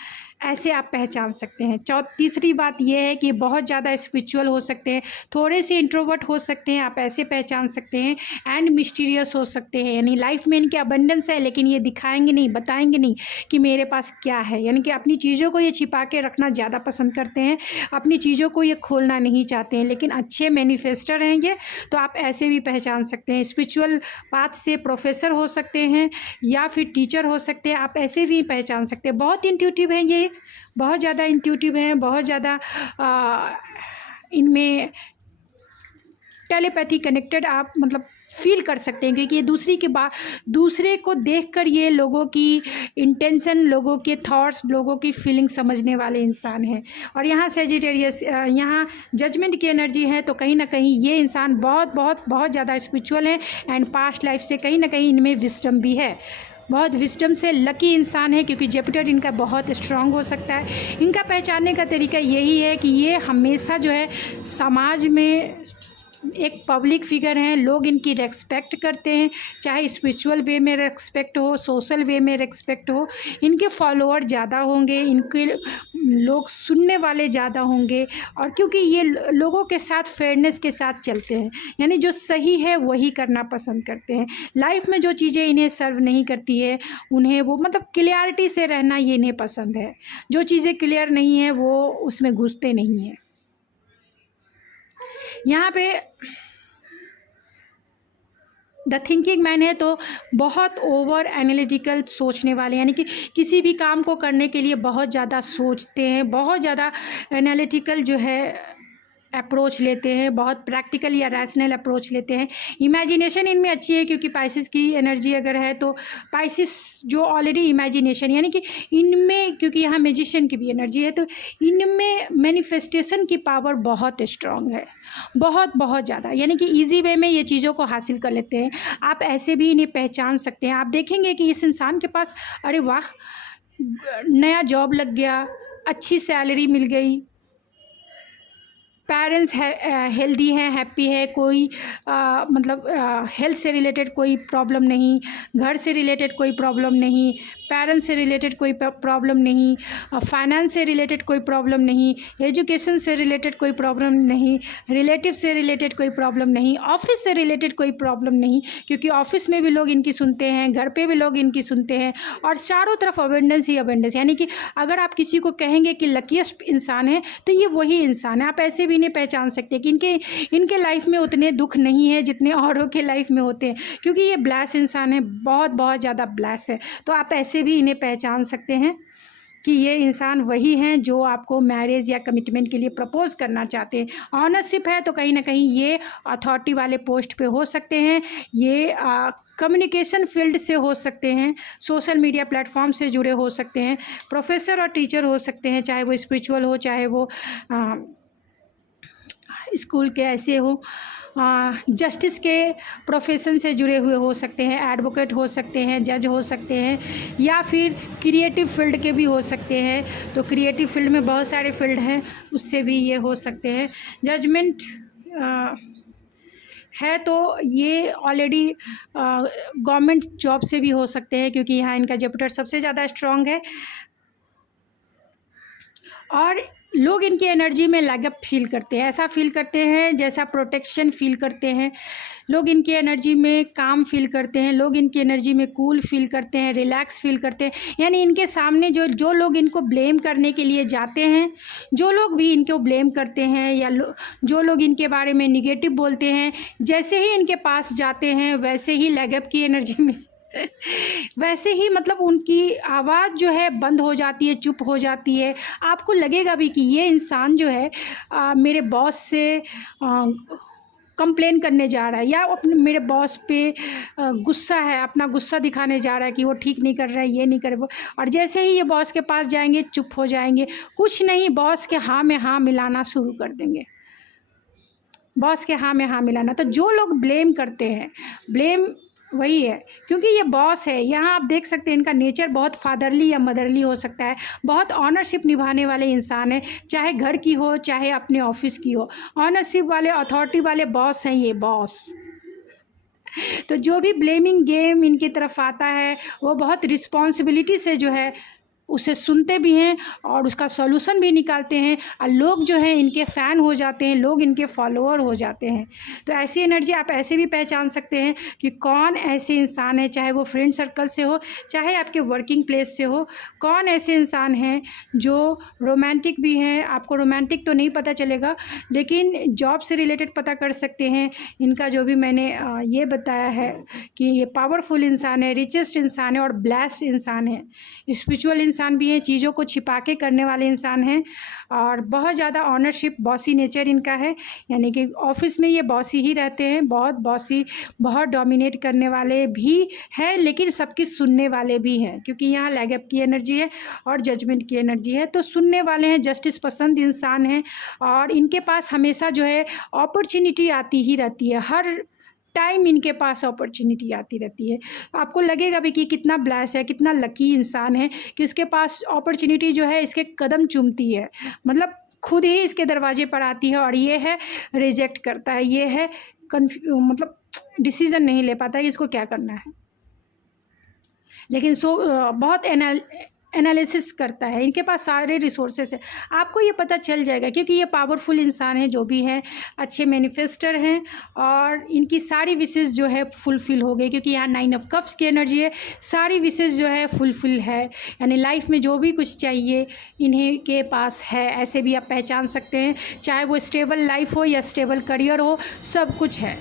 ऐसे आप पहचान सकते हैं। तीसरी बात यह है कि बहुत ज़्यादा स्पिरिचुअल हो सकते हैं, थोड़े से इंट्रोवर्ट हो सकते हैं, आप ऐसे पहचान सकते हैं। एंड मिस्टीरियस हो सकते हैं, यानी लाइफ में इनके अबंडेंस है, लेकिन ये दिखाएंगे नहीं, बताएंगे नहीं कि मेरे पास क्या है। यानी कि अपनी चीज़ों को ये छिपा के रखना ज़्यादा पसंद करते हैं, अपनी चीज़ों को ये खोलना नहीं चाहते हैं। लेकिन अच्छे मैनिफेस्टर हैं ये, तो आप ऐसे भी पहचान सकते हैं। स्पिरिचुअल पाथ से प्रोफेसर हो सकते हैं या फिर टीचर हो सकते हैं, आप ऐसे भी पहचान सकते हैं। बहुत इंट्यूटिव हैं ये, बहुत ज़्यादा इंट्यूटिव हैं, बहुत ज़्यादा इनमें टेलीपैथी कनेक्टेड आप मतलब फील कर सकते हैं, क्योंकि ये दूसरे को देखकर ये लोगों की इंटेंशन, लोगों के थॉट्स, लोगों की फीलिंग समझने वाले इंसान हैं। और यहाँ सेजिटेरियस, यहाँ जजमेंट की एनर्जी है, तो कहीं ना कहीं ये इंसान बहुत बहुत बहुत ज़्यादा स्पिरिचुअल है, एंड पास्ट लाइफ से कहीं ना कहीं इनमें विस्डम भी है, बहुत विस्डम से लकी इंसान है, क्योंकि जुपिटर इनका बहुत स्ट्रांग हो सकता है। इनका पहचानने का तरीका यही है कि ये हमेशा जो है समाज में एक पब्लिक फिगर हैं, लोग इनकी रेस्पेक्ट करते हैं, चाहे स्पिरिचुअल वे में रेस्पेक्ट हो, सोशल वे में रेस्पेक्ट हो। इनके फॉलोअर ज़्यादा होंगे, इनके लोग सुनने वाले ज़्यादा होंगे, और क्योंकि ये लोगों के साथ फेयरनेस के साथ चलते हैं, यानी जो सही है वही करना पसंद करते हैं। लाइफ में जो चीज़ें इन्हें सर्व नहीं करती है, उन्हें वो मतलब क्लियरिटी से रहना ये इन्हें पसंद है। जो चीज़ें क्लियर नहीं है वो उसमें घुसते नहीं हैं। यहाँ पे द थिंकिंग मैन है, तो बहुत ओवर एनालिटिकल सोचने वाले, यानी कि किसी भी काम को करने के लिए बहुत ज़्यादा सोचते हैं, बहुत ज़्यादा एनालिटिकल जो है अप्रोच लेते हैं, बहुत प्रैक्टिकल या रैशनल अप्रोच लेते हैं। इमेजिनेशन इनमें अच्छी है, क्योंकि पाइसिस की एनर्जी अगर है तो पाइसिस जो ऑलरेडी इमेजिनेशन, यानी कि इनमें, क्योंकि यहाँ मैजिशियन की भी एनर्जी है, तो इनमें मैनिफेस्टेशन की पावर बहुत स्ट्रांग है, बहुत बहुत ज़्यादा। यानी कि ईजी वे में ये चीज़ों को हासिल कर लेते हैं। आप ऐसे भी इन्हें पहचान सकते हैं। आप देखेंगे कि इस इंसान के पास, अरे वाह, नया जॉब लग गया, अच्छी सैलरी मिल गई, पेरेंट्स हेल्दी हैं, हैप्पी है, कोई मतलब हेल्थ से रिलेटेड कोई प्रॉब्लम नहीं, घर से रिलेटेड कोई प्रॉब्लम नहीं, पेरेंट्स से रिलेटेड कोई प्रॉब्लम नहीं, फाइनेंस से रिलेटेड कोई प्रॉब्लम नहीं, एजुकेशन से रिलेटेड कोई प्रॉब्लम नहीं, रिलेटिव से रिलेटेड कोई प्रॉब्लम नहीं, ऑफिस से रिलेटेड कोई प्रॉब्लम नहीं, क्योंकि ऑफिस में भी लोग इनकी सुनते हैं, घर पे भी लोग इनकी सुनते हैं, और चारों तरफ अबेंडेंस ही अबेंडेंस। यानी कि अगर आप किसी को कहेंगे कि लकीएस्ट इंसान है, तो ये वही इंसान है। आप ऐसे भी इन्हें पहचान सकते हैं कि इनके लाइफ में उतने दुख नहीं है जितने औरों के लाइफ में होते हैं, क्योंकि ये ब्लेस इंसान है, बहुत बहुत ज़्यादा ब्लेस है। तो आप ऐसे भी इन्हें पहचान सकते हैं कि ये इंसान वही हैं जो आपको मैरिज या कमिटमेंट के लिए प्रपोज करना चाहते हैं। ऑनरशिप है तो कहीं ना कहीं ये अथॉरिटी वाले पोस्ट पे हो सकते हैं, ये कम्युनिकेशन फील्ड से हो सकते हैं, सोशल मीडिया प्लेटफॉर्म से जुड़े हो सकते हैं, प्रोफेसर और टीचर हो सकते हैं, चाहे वो स्पिरिचुअल हो, चाहे वो स्कूल के ऐसे हो, जस्टिस के प्रोफेशन से जुड़े हुए हो सकते हैं, एडवोकेट हो सकते हैं, जज हो सकते हैं, या फिर क्रिएटिव फील्ड के भी हो सकते हैं। तो क्रिएटिव फील्ड में बहुत सारे फील्ड हैं, उससे भी ये हो सकते हैं। जजमेंट है तो ये ऑलरेडी गवर्नमेंट जॉब से भी हो सकते हैं, क्योंकि यहाँ इनका जुपिटर सबसे ज़्यादा स्ट्रांग है। और लोग इनकी एनर्जी में लागप फील करते हैं, ऐसा फील करते हैं जैसा प्रोटेक्शन फील करते हैं। लोग इनकी एनर्जी में काम फील करते हैं, लोग इनकी एनर्जी में कूल फील करते हैं, रिलैक्स फील करते हैं। यानी इनके सामने जो जो लोग इनको ब्लेम करने के लिए जाते हैं, जो लोग भी इनको ब्लेम करते हैं या जो लोग इनके बारे में निगेटिव बोलते हैं, जैसे ही इनके पास जाते हैं वैसे ही लागप की एनर्जी में वैसे ही मतलब उनकी आवाज़ जो है बंद हो जाती है, चुप हो जाती है। आपको लगेगा भी कि ये इंसान जो है मेरे बॉस से कंप्लेन करने जा रहा है या अपने मेरे बॉस पे गुस्सा है, अपना गुस्सा दिखाने जा रहा है कि वो ठीक नहीं कर रहा है, ये नहीं कर वो। और जैसे ही ये बॉस के पास जाएंगे चुप हो जाएंगे, कुछ नहीं, बॉस के हाँ में हाँ मिलाना शुरू कर देंगे, बॉस के हाँ में हाँ मिलाना। तो जो लोग ब्लेम करते हैं, ब्लेम वही है, क्योंकि ये बॉस है। यहाँ आप देख सकते हैं इनका नेचर बहुत फादरली या मदरली हो सकता है, बहुत ऑनरशिप निभाने वाले इंसान है, चाहे घर की हो चाहे अपने ऑफिस की हो। ऑनरशिप वाले, अथॉरिटी वाले बॉस हैं ये बॉस। तो जो भी ब्लेमिंग गेम इनकी तरफ आता है वो बहुत रिस्पॉन्सिबिलिटी से जो है उसे सुनते भी हैं और उसका सॉल्यूशन भी निकालते हैं, और लोग जो हैं इनके फ़ैन हो जाते हैं, लोग इनके फॉलोअर हो जाते हैं। तो ऐसी एनर्जी आप ऐसे भी पहचान सकते हैं कि कौन ऐसे इंसान है, चाहे वो फ्रेंड सर्कल से हो चाहे आपके वर्किंग प्लेस से हो। कौन ऐसे इंसान हैं जो रोमांटिक भी हैं, आपको रोमांटिक तो नहीं पता चलेगा लेकिन जॉब से रिलेटेड पता कर सकते हैं। इनका जो भी मैंने ये बताया है कि ये पावरफुल इंसान है, रिचेस्ट इंसान है और ब्लेस्ड इंसान है, स्पिरिचुअल इंसान भी हैं, चीज़ों को छिपा के करने वाले इंसान हैं, और बहुत ज़्यादा ऑनरशिप, बॉसी नेचर इनका है। यानी कि ऑफिस में ये बॉसी ही रहते हैं, बहुत बॉसी, बहुत डोमिनेट करने वाले भी हैं लेकिन सबकी सुनने वाले भी हैं, क्योंकि यहाँ लैगअप की एनर्जी है और जजमेंट की एनर्जी है। तो सुनने वाले हैं, जस्टिस पसंद इंसान हैं, और इनके पास हमेशा जो है अपॉर्चुनिटी आती ही रहती है, हर टाइम इनके पास अपॉर्चुनिटी आती रहती है। आपको लगेगा भी कि कितना ब्लेस है, कितना लकी इंसान है कि इसके पास अपॉर्चुनिटी जो है इसके कदम चूमती है, मतलब खुद ही इसके दरवाजे पर आती है, और ये है रिजेक्ट करता है, ये है मतलब डिसीज़न नहीं ले पाता कि इसको क्या करना है। लेकिन बहुत एनालिसिस करता है, इनके पास सारे रिसोर्सेस है। आपको ये पता चल जाएगा क्योंकि ये पावरफुल इंसान है, जो भी हैं अच्छे मैनिफेस्टर हैं, और इनकी सारी विशेष जो है फुलफ़िल हो गई, क्योंकि यहाँ 9 ऑफ कप्स की एनर्जी है। सारी विशेष जो है फुलफ़िल है, यानी लाइफ में जो भी कुछ चाहिए इन्हीं के पास है, ऐसे भी आप पहचान सकते हैं। चाहे वो स्टेबल लाइफ हो या स्टेबल करियर हो, सब कुछ है।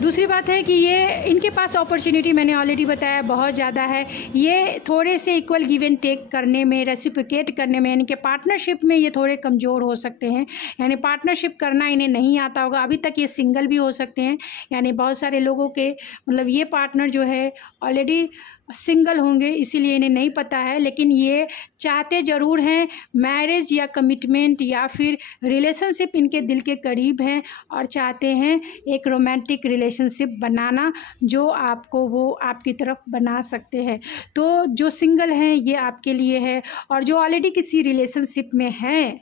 दूसरी बात है कि ये इनके पास अपॉर्चुनिटी, मैंने ऑलरेडी बताया, बहुत ज़्यादा है। ये थोड़े से इक्वल गिव एंड टेक करने में, रेसिप्रोकेट करने में, यानी कि पार्टनरशिप में ये थोड़े कमज़ोर हो सकते हैं, यानी पार्टनरशिप करना इन्हें नहीं आता होगा। अभी तक ये सिंगल भी हो सकते हैं, यानी बहुत सारे लोगों के मतलब ये पार्टनर जो है ऑलरेडी सिंगल होंगे, इसीलिए इन्हें नहीं पता है, लेकिन ये चाहते ज़रूर हैं मैरिज या कमिटमेंट या फिर रिलेशनशिप, इनके दिल के करीब हैं और चाहते हैं एक रोमांटिक रिलेशनशिप बनाना, जो आपको वो आपकी तरफ बना सकते हैं। तो जो सिंगल हैं ये आपके लिए है, और जो ऑलरेडी किसी रिलेशनशिप में हैं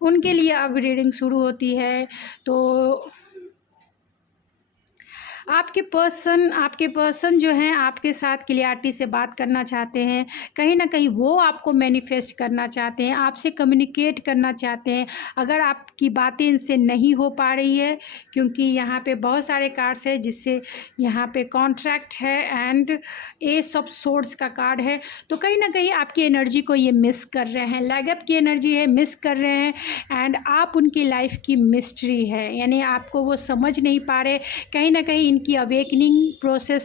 उनके लिए अब रीडिंग शुरू होती है। तो आपके पर्सन जो हैं आपके साथ क्लियरिटी से बात करना चाहते हैं, कहीं ना कहीं वो आपको मैनिफेस्ट करना चाहते हैं, आपसे कम्युनिकेट करना चाहते हैं। अगर आपकी बातें इनसे नहीं हो पा रही है, क्योंकि यहाँ पे बहुत सारे कार्ड्स हैं, जिससे यहाँ पे कॉन्ट्रैक्ट है एंड एस ऑफ सोर्ड्स का कार्ड है, तो कहीं ना कहीं आपकी एनर्जी को ये मिस कर रहे हैं, लैगअप की एनर्जी है, मिस कर रहे हैं, एंड आप उनकी लाइफ की मिस्ट्री है, यानी आपको वो समझ नहीं पा रहे। कहीं ना कहीं इनकी अवेकनिंग प्रोसेस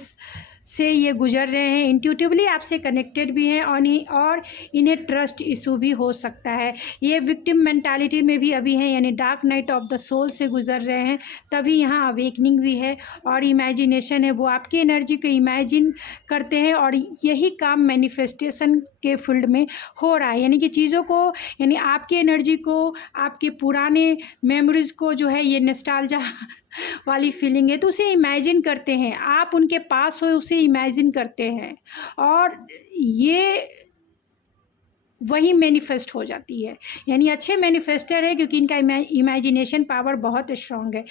से ये गुजर रहे हैं, इंट्यूटिवली आपसे कनेक्टेड भी हैं, और इन्हें ट्रस्ट इशू भी हो सकता है। ये विक्टिम मेंटालिटी में भी अभी हैं, यानी dark night of the soul से गुजर रहे हैं, तभी यहाँ अवेकनिंग भी है, और इमेजिनेशन है, वो आपकी एनर्जी को इमेजिन करते हैं, और यही काम मैनिफेस्टेशन के फील्ड में हो रहा है। यानी कि चीज़ों को, यानी आपकी एनर्जी को, आपके पुराने मेमोरीज़ को जो है ये नॉस्टैल्जिया वाली फीलिंग है, तो उसे इमेजिन करते हैं, आप उनके पास हो उसे इमेजिन करते हैं, और ये वही मैनिफेस्ट हो जाती है। यानी अच्छे मैनिफेस्टर है क्योंकि इनका इमेजिनेशन पावर बहुत स्ट्रांग है।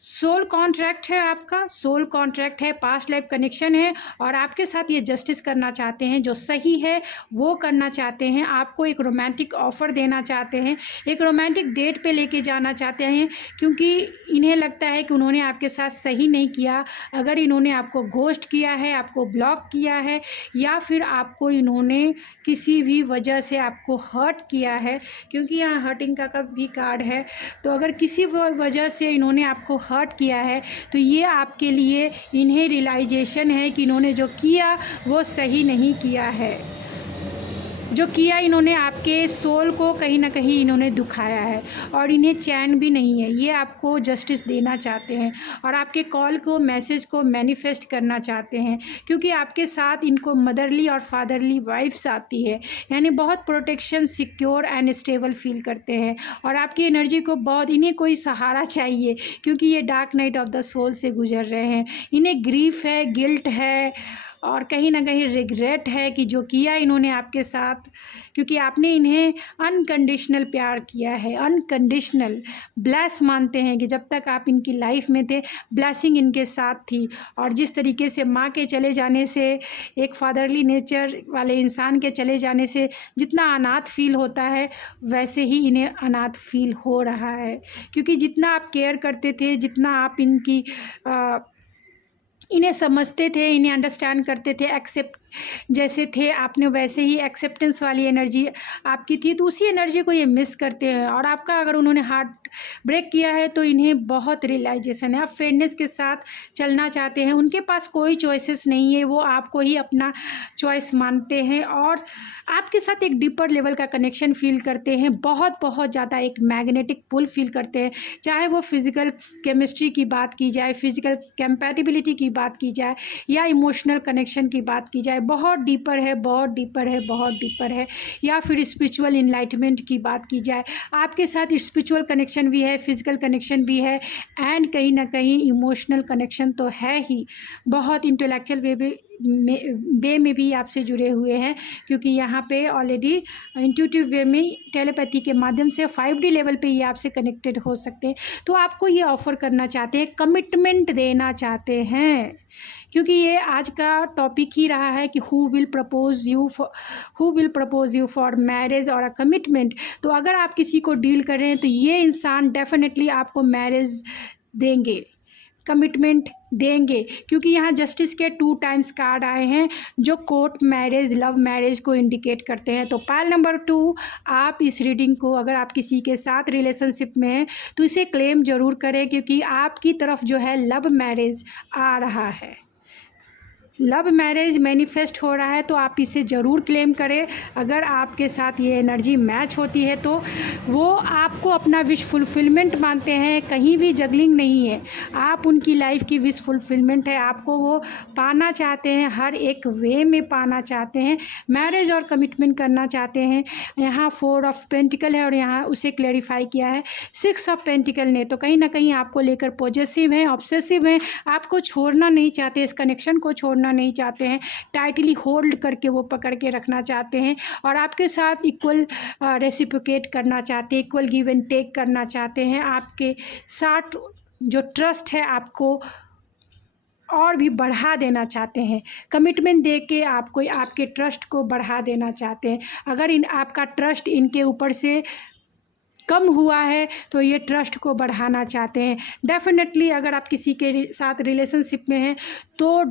सोल कॉन्ट्रैक्ट है, आपका सोल कॉन्ट्रैक्ट है, पास्ट लाइफ कनेक्शन है और आपके साथ ये जस्टिस करना चाहते हैं, जो सही है वो करना चाहते हैं। आपको एक रोमांटिक ऑफ़र देना चाहते हैं, एक रोमांटिक डेट पे लेके जाना चाहते हैं, क्योंकि इन्हें लगता है कि उन्होंने आपके साथ सही नहीं किया। अगर इन्होंने आपको घोस्ट किया है, आपको ब्लॉक किया है, या फिर आपको इन्होंने किसी भी वजह से आपको हर्ट किया है, क्योंकि यहाँ हर्टिंग का भी कार्ड है, तो अगर किसी वजह से इन्होंने आपको हर्ट किया है तो ये आपके लिए इन्हें रियलाइजेशन है कि इन्होंने जो किया वो सही नहीं किया है। जो किया इन्होंने आपके सोल को कहीं ना कहीं इन्होंने दुखाया है और इन्हें चैन भी नहीं है। ये आपको जस्टिस देना चाहते हैं और आपके कॉल को, मैसेज को मैनिफेस्ट करना चाहते हैं, क्योंकि आपके साथ इनको मदरली और फादरली वाइफ्स आती है, यानी बहुत protection, secure and stable feel करते हैं। और आपकी एनर्जी को बहुत, इन्हें कोई सहारा चाहिए, क्योंकि ये dark night of the soul से गुजर रहे हैं। इन्हें ग्रीफ है, गिल्ट है और कहीं ना कहीं रिग्रेट है कि जो किया इन्होंने आपके साथ, क्योंकि आपने इन्हें अनकंडीशनल प्यार किया है, अनकंडीशनल ब्लेस मानते हैं कि जब तक आप इनकी लाइफ में थे ब्लेसिंग इनके साथ थी। और जिस तरीके से माँ के चले जाने से, एक फादरली नेचर वाले इंसान के चले जाने से जितना अनाथ फील होता है, वैसे ही इन्हें अनाथ फील हो रहा है, क्योंकि जितना आप केयर करते थे, जितना आप इन्हें समझते थे, इन्हें अंडरस्टैंड करते थे, एक्सेप्ट जैसे थे आपने, वैसे ही एक्सेप्टेंस वाली एनर्जी आपकी थी, तो उसी एनर्जी को ये मिस करते हैं। और आपका अगर उन्होंने हार्ट ब्रेक किया है तो इन्हें बहुत रियलाइजेशन है, आप फेयरनेस के साथ चलना चाहते हैं। उनके पास कोई चॉइसेस नहीं है, वो आपको ही अपना चॉइस मानते हैं और आपके साथ एक डीपर लेवल का कनेक्शन फील करते हैं, बहुत बहुत ज़्यादा एक मैग्नेटिक पुल फील करते हैं। चाहे वो फिज़िकल केमिस्ट्री की बात की जाए, फिज़िकल कंपैटिबिलिटी की बात की जाए, या इमोशनल कनेक्शन की बात की जाए, बहुत डीपर है, बहुत डीपर है, बहुत डीपर है। या फिर स्पिरिचुअल इनलाइटमेंट की बात की जाए, आपके साथ स्पिरिचुअल कनेक्शन भी है, फिजिकल कनेक्शन भी है एंड कहीं ना कहीं इमोशनल कनेक्शन तो है ही। बहुत इंटेलेक्चुअल वे में भी आपसे जुड़े हुए हैं, क्योंकि यहाँ पे ऑलरेडी इंट्यूटिव वे में, टेलीपैथी के माध्यम से 5D लेवल पे ये आपसे कनेक्टेड हो सकते हैं। तो आपको ये ऑफ़र करना चाहते हैं, कमिटमेंट देना चाहते हैं, क्योंकि ये आज का टॉपिक ही रहा है कि who will propose you for marriage और अ कमिटमेंट। तो अगर आप किसी को डील कर रहे हैं तो ये इंसान डेफिनेटली आपको मैरिज देंगे, कमिटमेंट देंगे, क्योंकि यहाँ जस्टिस के 2 टाइम्स कार्ड आए हैं जो कोर्ट मैरिज, लव मैरिज को इंडिकेट करते हैं। तो पाइल नंबर 2, आप इस रीडिंग को, अगर आप किसी के साथ रिलेशनशिप में हैं तो इसे क्लेम ज़रूर करें, क्योंकि आपकी तरफ जो है लव मैरिज आ रहा है, लव मैरिज मैनिफेस्ट हो रहा है। तो आप इसे ज़रूर क्लेम करें। अगर आपके साथ ये एनर्जी मैच होती है तो वो आपको अपना विश फुलफिलमेंट मानते हैं, कहीं भी जगलिंग नहीं है, आप उनकी लाइफ की विश फुलफिलमेंट है, आपको वो पाना चाहते हैं, हर एक वे में पाना चाहते हैं, मैरिज और कमिटमेंट करना चाहते हैं। यहाँ 4 ऑफ पेंटिकल है और यहाँ उसे क्लेरिफाई किया है 6 ऑफ पेंटिकल ने। तो कहीं ना कहीं आपको लेकर पॉजेसिव हैं, ऑब्सेसिव हैं, आपको छोड़ना नहीं चाहते, इस कनेक्शन को छोड़ना नहीं चाहते हैं, टाइटली होल्ड करके वो पकड़ के रखना चाहते हैं और आपके साथ इक्वल रेसिप्रोकेट करना चाहते हैं, इक्वल गिव एंड टेक करना चाहते हैं। आपके साथ जो ट्रस्ट है आपको और भी बढ़ा देना चाहते हैं, कमिटमेंट दे के आपको, आपके ट्रस्ट को बढ़ा देना चाहते हैं। अगर आपका ट्रस्ट इनके ऊपर से कम हुआ है तो ये ट्रस्ट को बढ़ाना चाहते हैं। डेफिनेटली अगर आप किसी के साथ रिलेशनशिप में हैं तो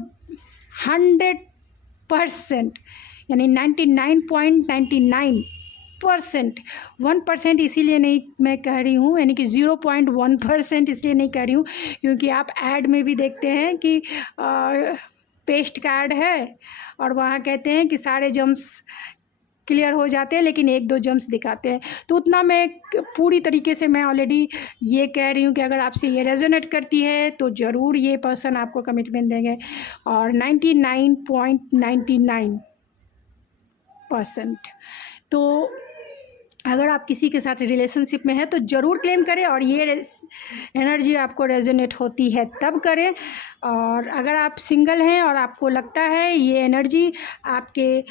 100% यानी 99.99%, 1% इसीलिए नहीं मैं कह रही हूँ, यानी कि 0.1% इसलिए नहीं कह रही हूँ क्योंकि आप ऐड में भी देखते हैं कि पेस्ट कार्ड है और वहाँ कहते हैं कि सारे जम्स क्लियर हो जाते हैं लेकिन 1-2 जम्स दिखाते हैं। तो उतना मैं पूरी तरीके से मैं ऑलरेडी ये कह रही हूँ कि अगर आपसे ये रेजोनेट करती है तो ज़रूर ये पर्सन आपको कमिटमेंट देंगे। और 99.99% तो अगर आप किसी के साथ रिलेशनशिप में हैं तो ज़रूर क्लेम करें और ये एनर्जी आपको रेजोनेट होती है तब करें। और अगर आप सिंगल हैं और आपको लगता है ये एनर्जी आपके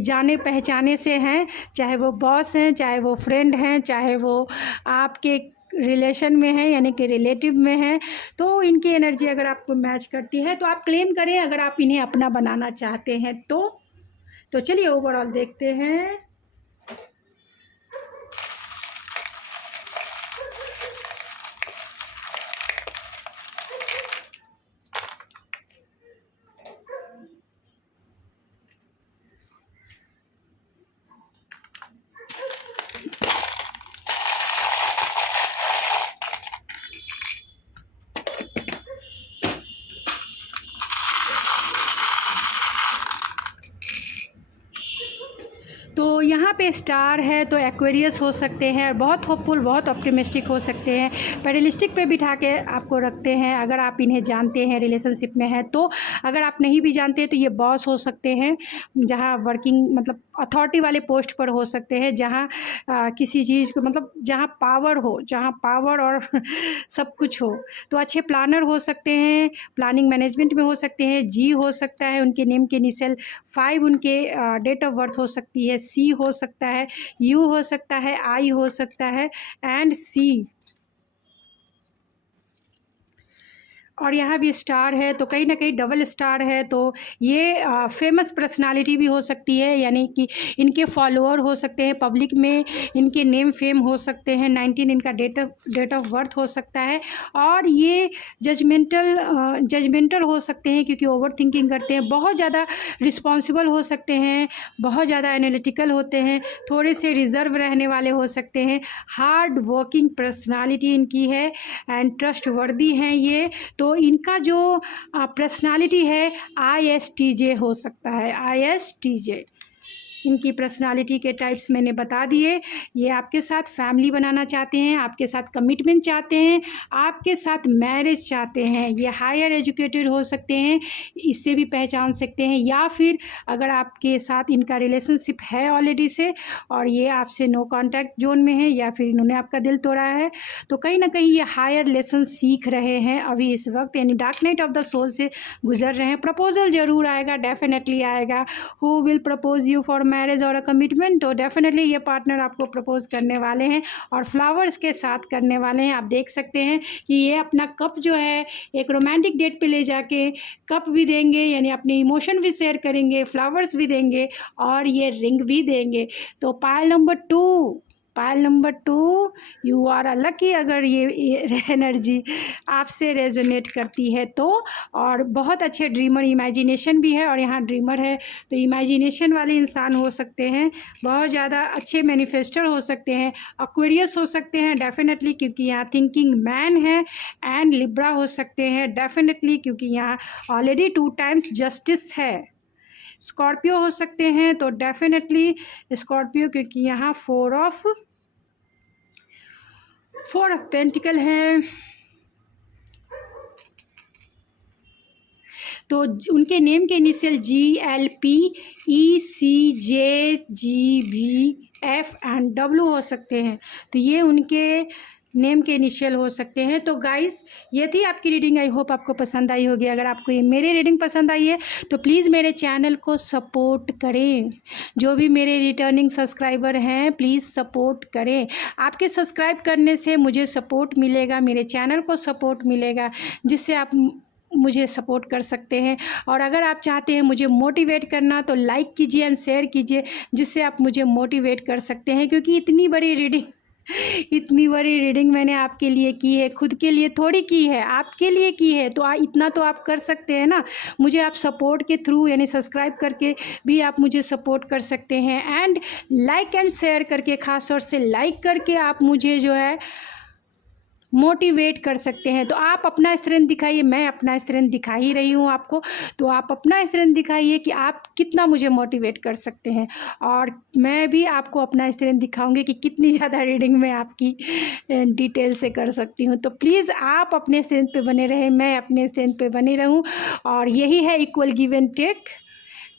जाने पहचाने से हैं, चाहे वो बॉस हैं, चाहे वो फ्रेंड हैं, चाहे वो आपके रिलेशन में है यानी कि रिलेटिव में है, तो इनकी एनर्जी अगर आपको मैच करती है तो आप क्लेम करें अगर आप इन्हें अपना बनाना चाहते हैं तो चलिए ओवरऑल देखते हैं। तो यहाँ पे स्टार है तो एक्वेरियस हो सकते हैं, बहुत होपफुल, बहुत ऑप्टिमिस्टिक हो सकते हैं, पेडलिस्टिक पे बिठा के आपको रखते हैं अगर आप इन्हें जानते हैं, रिलेशनशिप में है तो। अगर आप नहीं भी जानते तो ये बॉस हो सकते हैं, जहाँ वर्किंग मतलब अथॉरिटी वाले पोस्ट पर हो सकते हैं, जहाँ किसी चीज़ को मतलब जहाँ पावर हो, जहाँ पावर और सब कुछ हो। तो अच्छे प्लानर हो सकते हैं, प्लानिंग मैनेजमेंट में हो सकते हैं, जी हो सकता है उनके नेम के इनिशियल 5, उनके डेट ऑफ बर्थ हो सकती है, सी हो सकता है, यू हो सकता है, आई हो सकता है एंड सी। और यहाँ भी स्टार है तो कहीं ना कहीं डबल स्टार है, तो ये फेमस पर्सनालिटी भी हो सकती है, यानी कि इनके फॉलोअर हो सकते हैं, पब्लिक में इनके नेम फेम हो सकते हैं, 19 इनका डेट ऑफ बर्थ हो सकता है। और ये जजमेंटल हो सकते हैं क्योंकि ओवर थिंकिंग करते हैं, बहुत ज़्यादा रिस्पॉन्सिबल हो सकते हैं, बहुत ज़्यादा एनालिटिकल होते हैं, थोड़े से रिजर्व रहने वाले हो सकते हैं, हार्ड वर्किंग पर्सनालिटी इनकी है एंड ट्रस्ट वर्दी हैं ये। तो इनका जो पर्सनालिटी है ISTJ हो सकता है, ISTJ इनकी पर्सनालिटी के टाइप्स मैंने बता दिए। ये आपके साथ फैमिली बनाना चाहते हैं, आपके साथ कमिटमेंट चाहते हैं, आपके साथ मैरिज चाहते हैं। ये हायर एजुकेटेड हो सकते हैं, इससे भी पहचान सकते हैं, या फिर अगर आपके साथ इनका रिलेशनशिप है ऑलरेडी से और ये आपसे नो कॉन्टैक्ट जोन में है या फिर इन्होंने आपका दिल तोड़ा है, तो कहीं ना कहीं ये हायर लेसन सीख रहे हैं अभी इस वक्त, यानी dark night of the soul से गुजर रहे हैं। प्रपोजल ज़रूर आएगा, डेफिनेटली आएगा। Who will propose you for marriage और अ कमिटमेंट, तो डेफिनेटली ये पार्टनर आपको प्रपोज करने वाले हैं और फ्लावर्स के साथ करने वाले हैं। आप देख सकते हैं कि ये अपना कप जो है एक रोमांटिक डेट पे ले जाके कप भी देंगे, यानी अपने इमोशन भी शेयर करेंगे, फ्लावर्स भी देंगे और ये रिंग भी देंगे। तो Payal number 2 you are a lucky अगर ये एनर्जी आपसे रेजोनेट करती है तो। और बहुत अच्छे ड्रीमर, इमेजिनेशन भी है और यहाँ ड्रीमर है तो इमेजिनेशन वाले इंसान हो सकते हैं, बहुत ज़्यादा अच्छे मैनिफेस्टर हो सकते हैं, एक्वेरियस हो सकते हैं डेफिनेटली क्योंकि यहाँ थिंकिंग मैन है, एंड लिब्रा हो सकते हैं डेफिनेटली क्योंकि यहाँ ऑलरेडी 2 टाइम्स जस्टिस है। स्कॉर्पियो हो सकते हैं तो डेफिनेटली स्कॉर्पियो क्योंकि यहाँ 4 ऑफ पेंटिकल है, तो उनके नेम के initial GLP ECJ GBF and W हो सकते हैं, तो ये उनके नेम के इनिशियल हो सकते हैं। तो गाइस ये थी आपकी रीडिंग, आई होप आपको पसंद आई होगी। अगर आपको ये मेरी रीडिंग पसंद आई है तो प्लीज़ मेरे चैनल को सपोर्ट करें, जो भी मेरे रिटर्निंग सब्सक्राइबर हैं प्लीज़ सपोर्ट करें। आपके सब्सक्राइब करने से मुझे सपोर्ट मिलेगा, मेरे चैनल को सपोर्ट मिलेगा, जिससे आप मुझे सपोर्ट कर सकते हैं। और अगर आप चाहते हैं मुझे मोटिवेट करना तो लाइक कीजिए एंड शेयर कीजिए, जिससे आप मुझे मोटिवेट कर सकते हैं, क्योंकि इतनी बड़ी रीडिंग मैंने आपके लिए की है, खुद के लिए थोड़ी की है, आपके लिए की है। तो इतना तो आप कर सकते हैं ना, मुझे आप सपोर्ट के थ्रू यानी सब्सक्राइब करके भी आप मुझे सपोर्ट कर सकते हैं, एंड लाइक एंड शेयर करके, ख़ास तौर से लाइक करके आप मुझे जो है मोटिवेट कर सकते हैं। तो आप अपना स्ट्रेंथ दिखाइए, मैं अपना स्ट्रेंथ दिखा ही रही हूँ आपको, तो आप अपना स्ट्रेंथ दिखाइए कि आप कितना मुझे मोटिवेट कर सकते हैं, और मैं भी आपको अपना स्ट्रेंथ दिखाऊंगी कि कितनी ज़्यादा रीडिंग मैं आपकी डिटेल से कर सकती हूँ। तो प्लीज़ आप अपने स्ट्रेंथ पे बने रहें, मैं अपने स्ट्रेंथ पे बनी रहूँ, और यही है इक्वल गिव एंड टेक,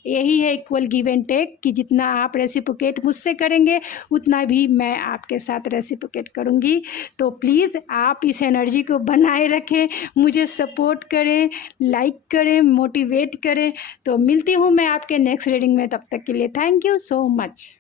यही है इक्वल गिव एंड टेक कि जितना आप रेसिप्रोकेट मुझसे करेंगे उतना भी मैं आपके साथ रेसिप्रोकेट करूँगी। तो प्लीज़ आप इस एनर्जी को बनाए रखें, मुझे सपोर्ट करें, लाइक करें, मोटिवेट करें। तो मिलती हूँ मैं आपके नेक्स्ट रीडिंग में, तब तक के लिए थैंक यू सो मच।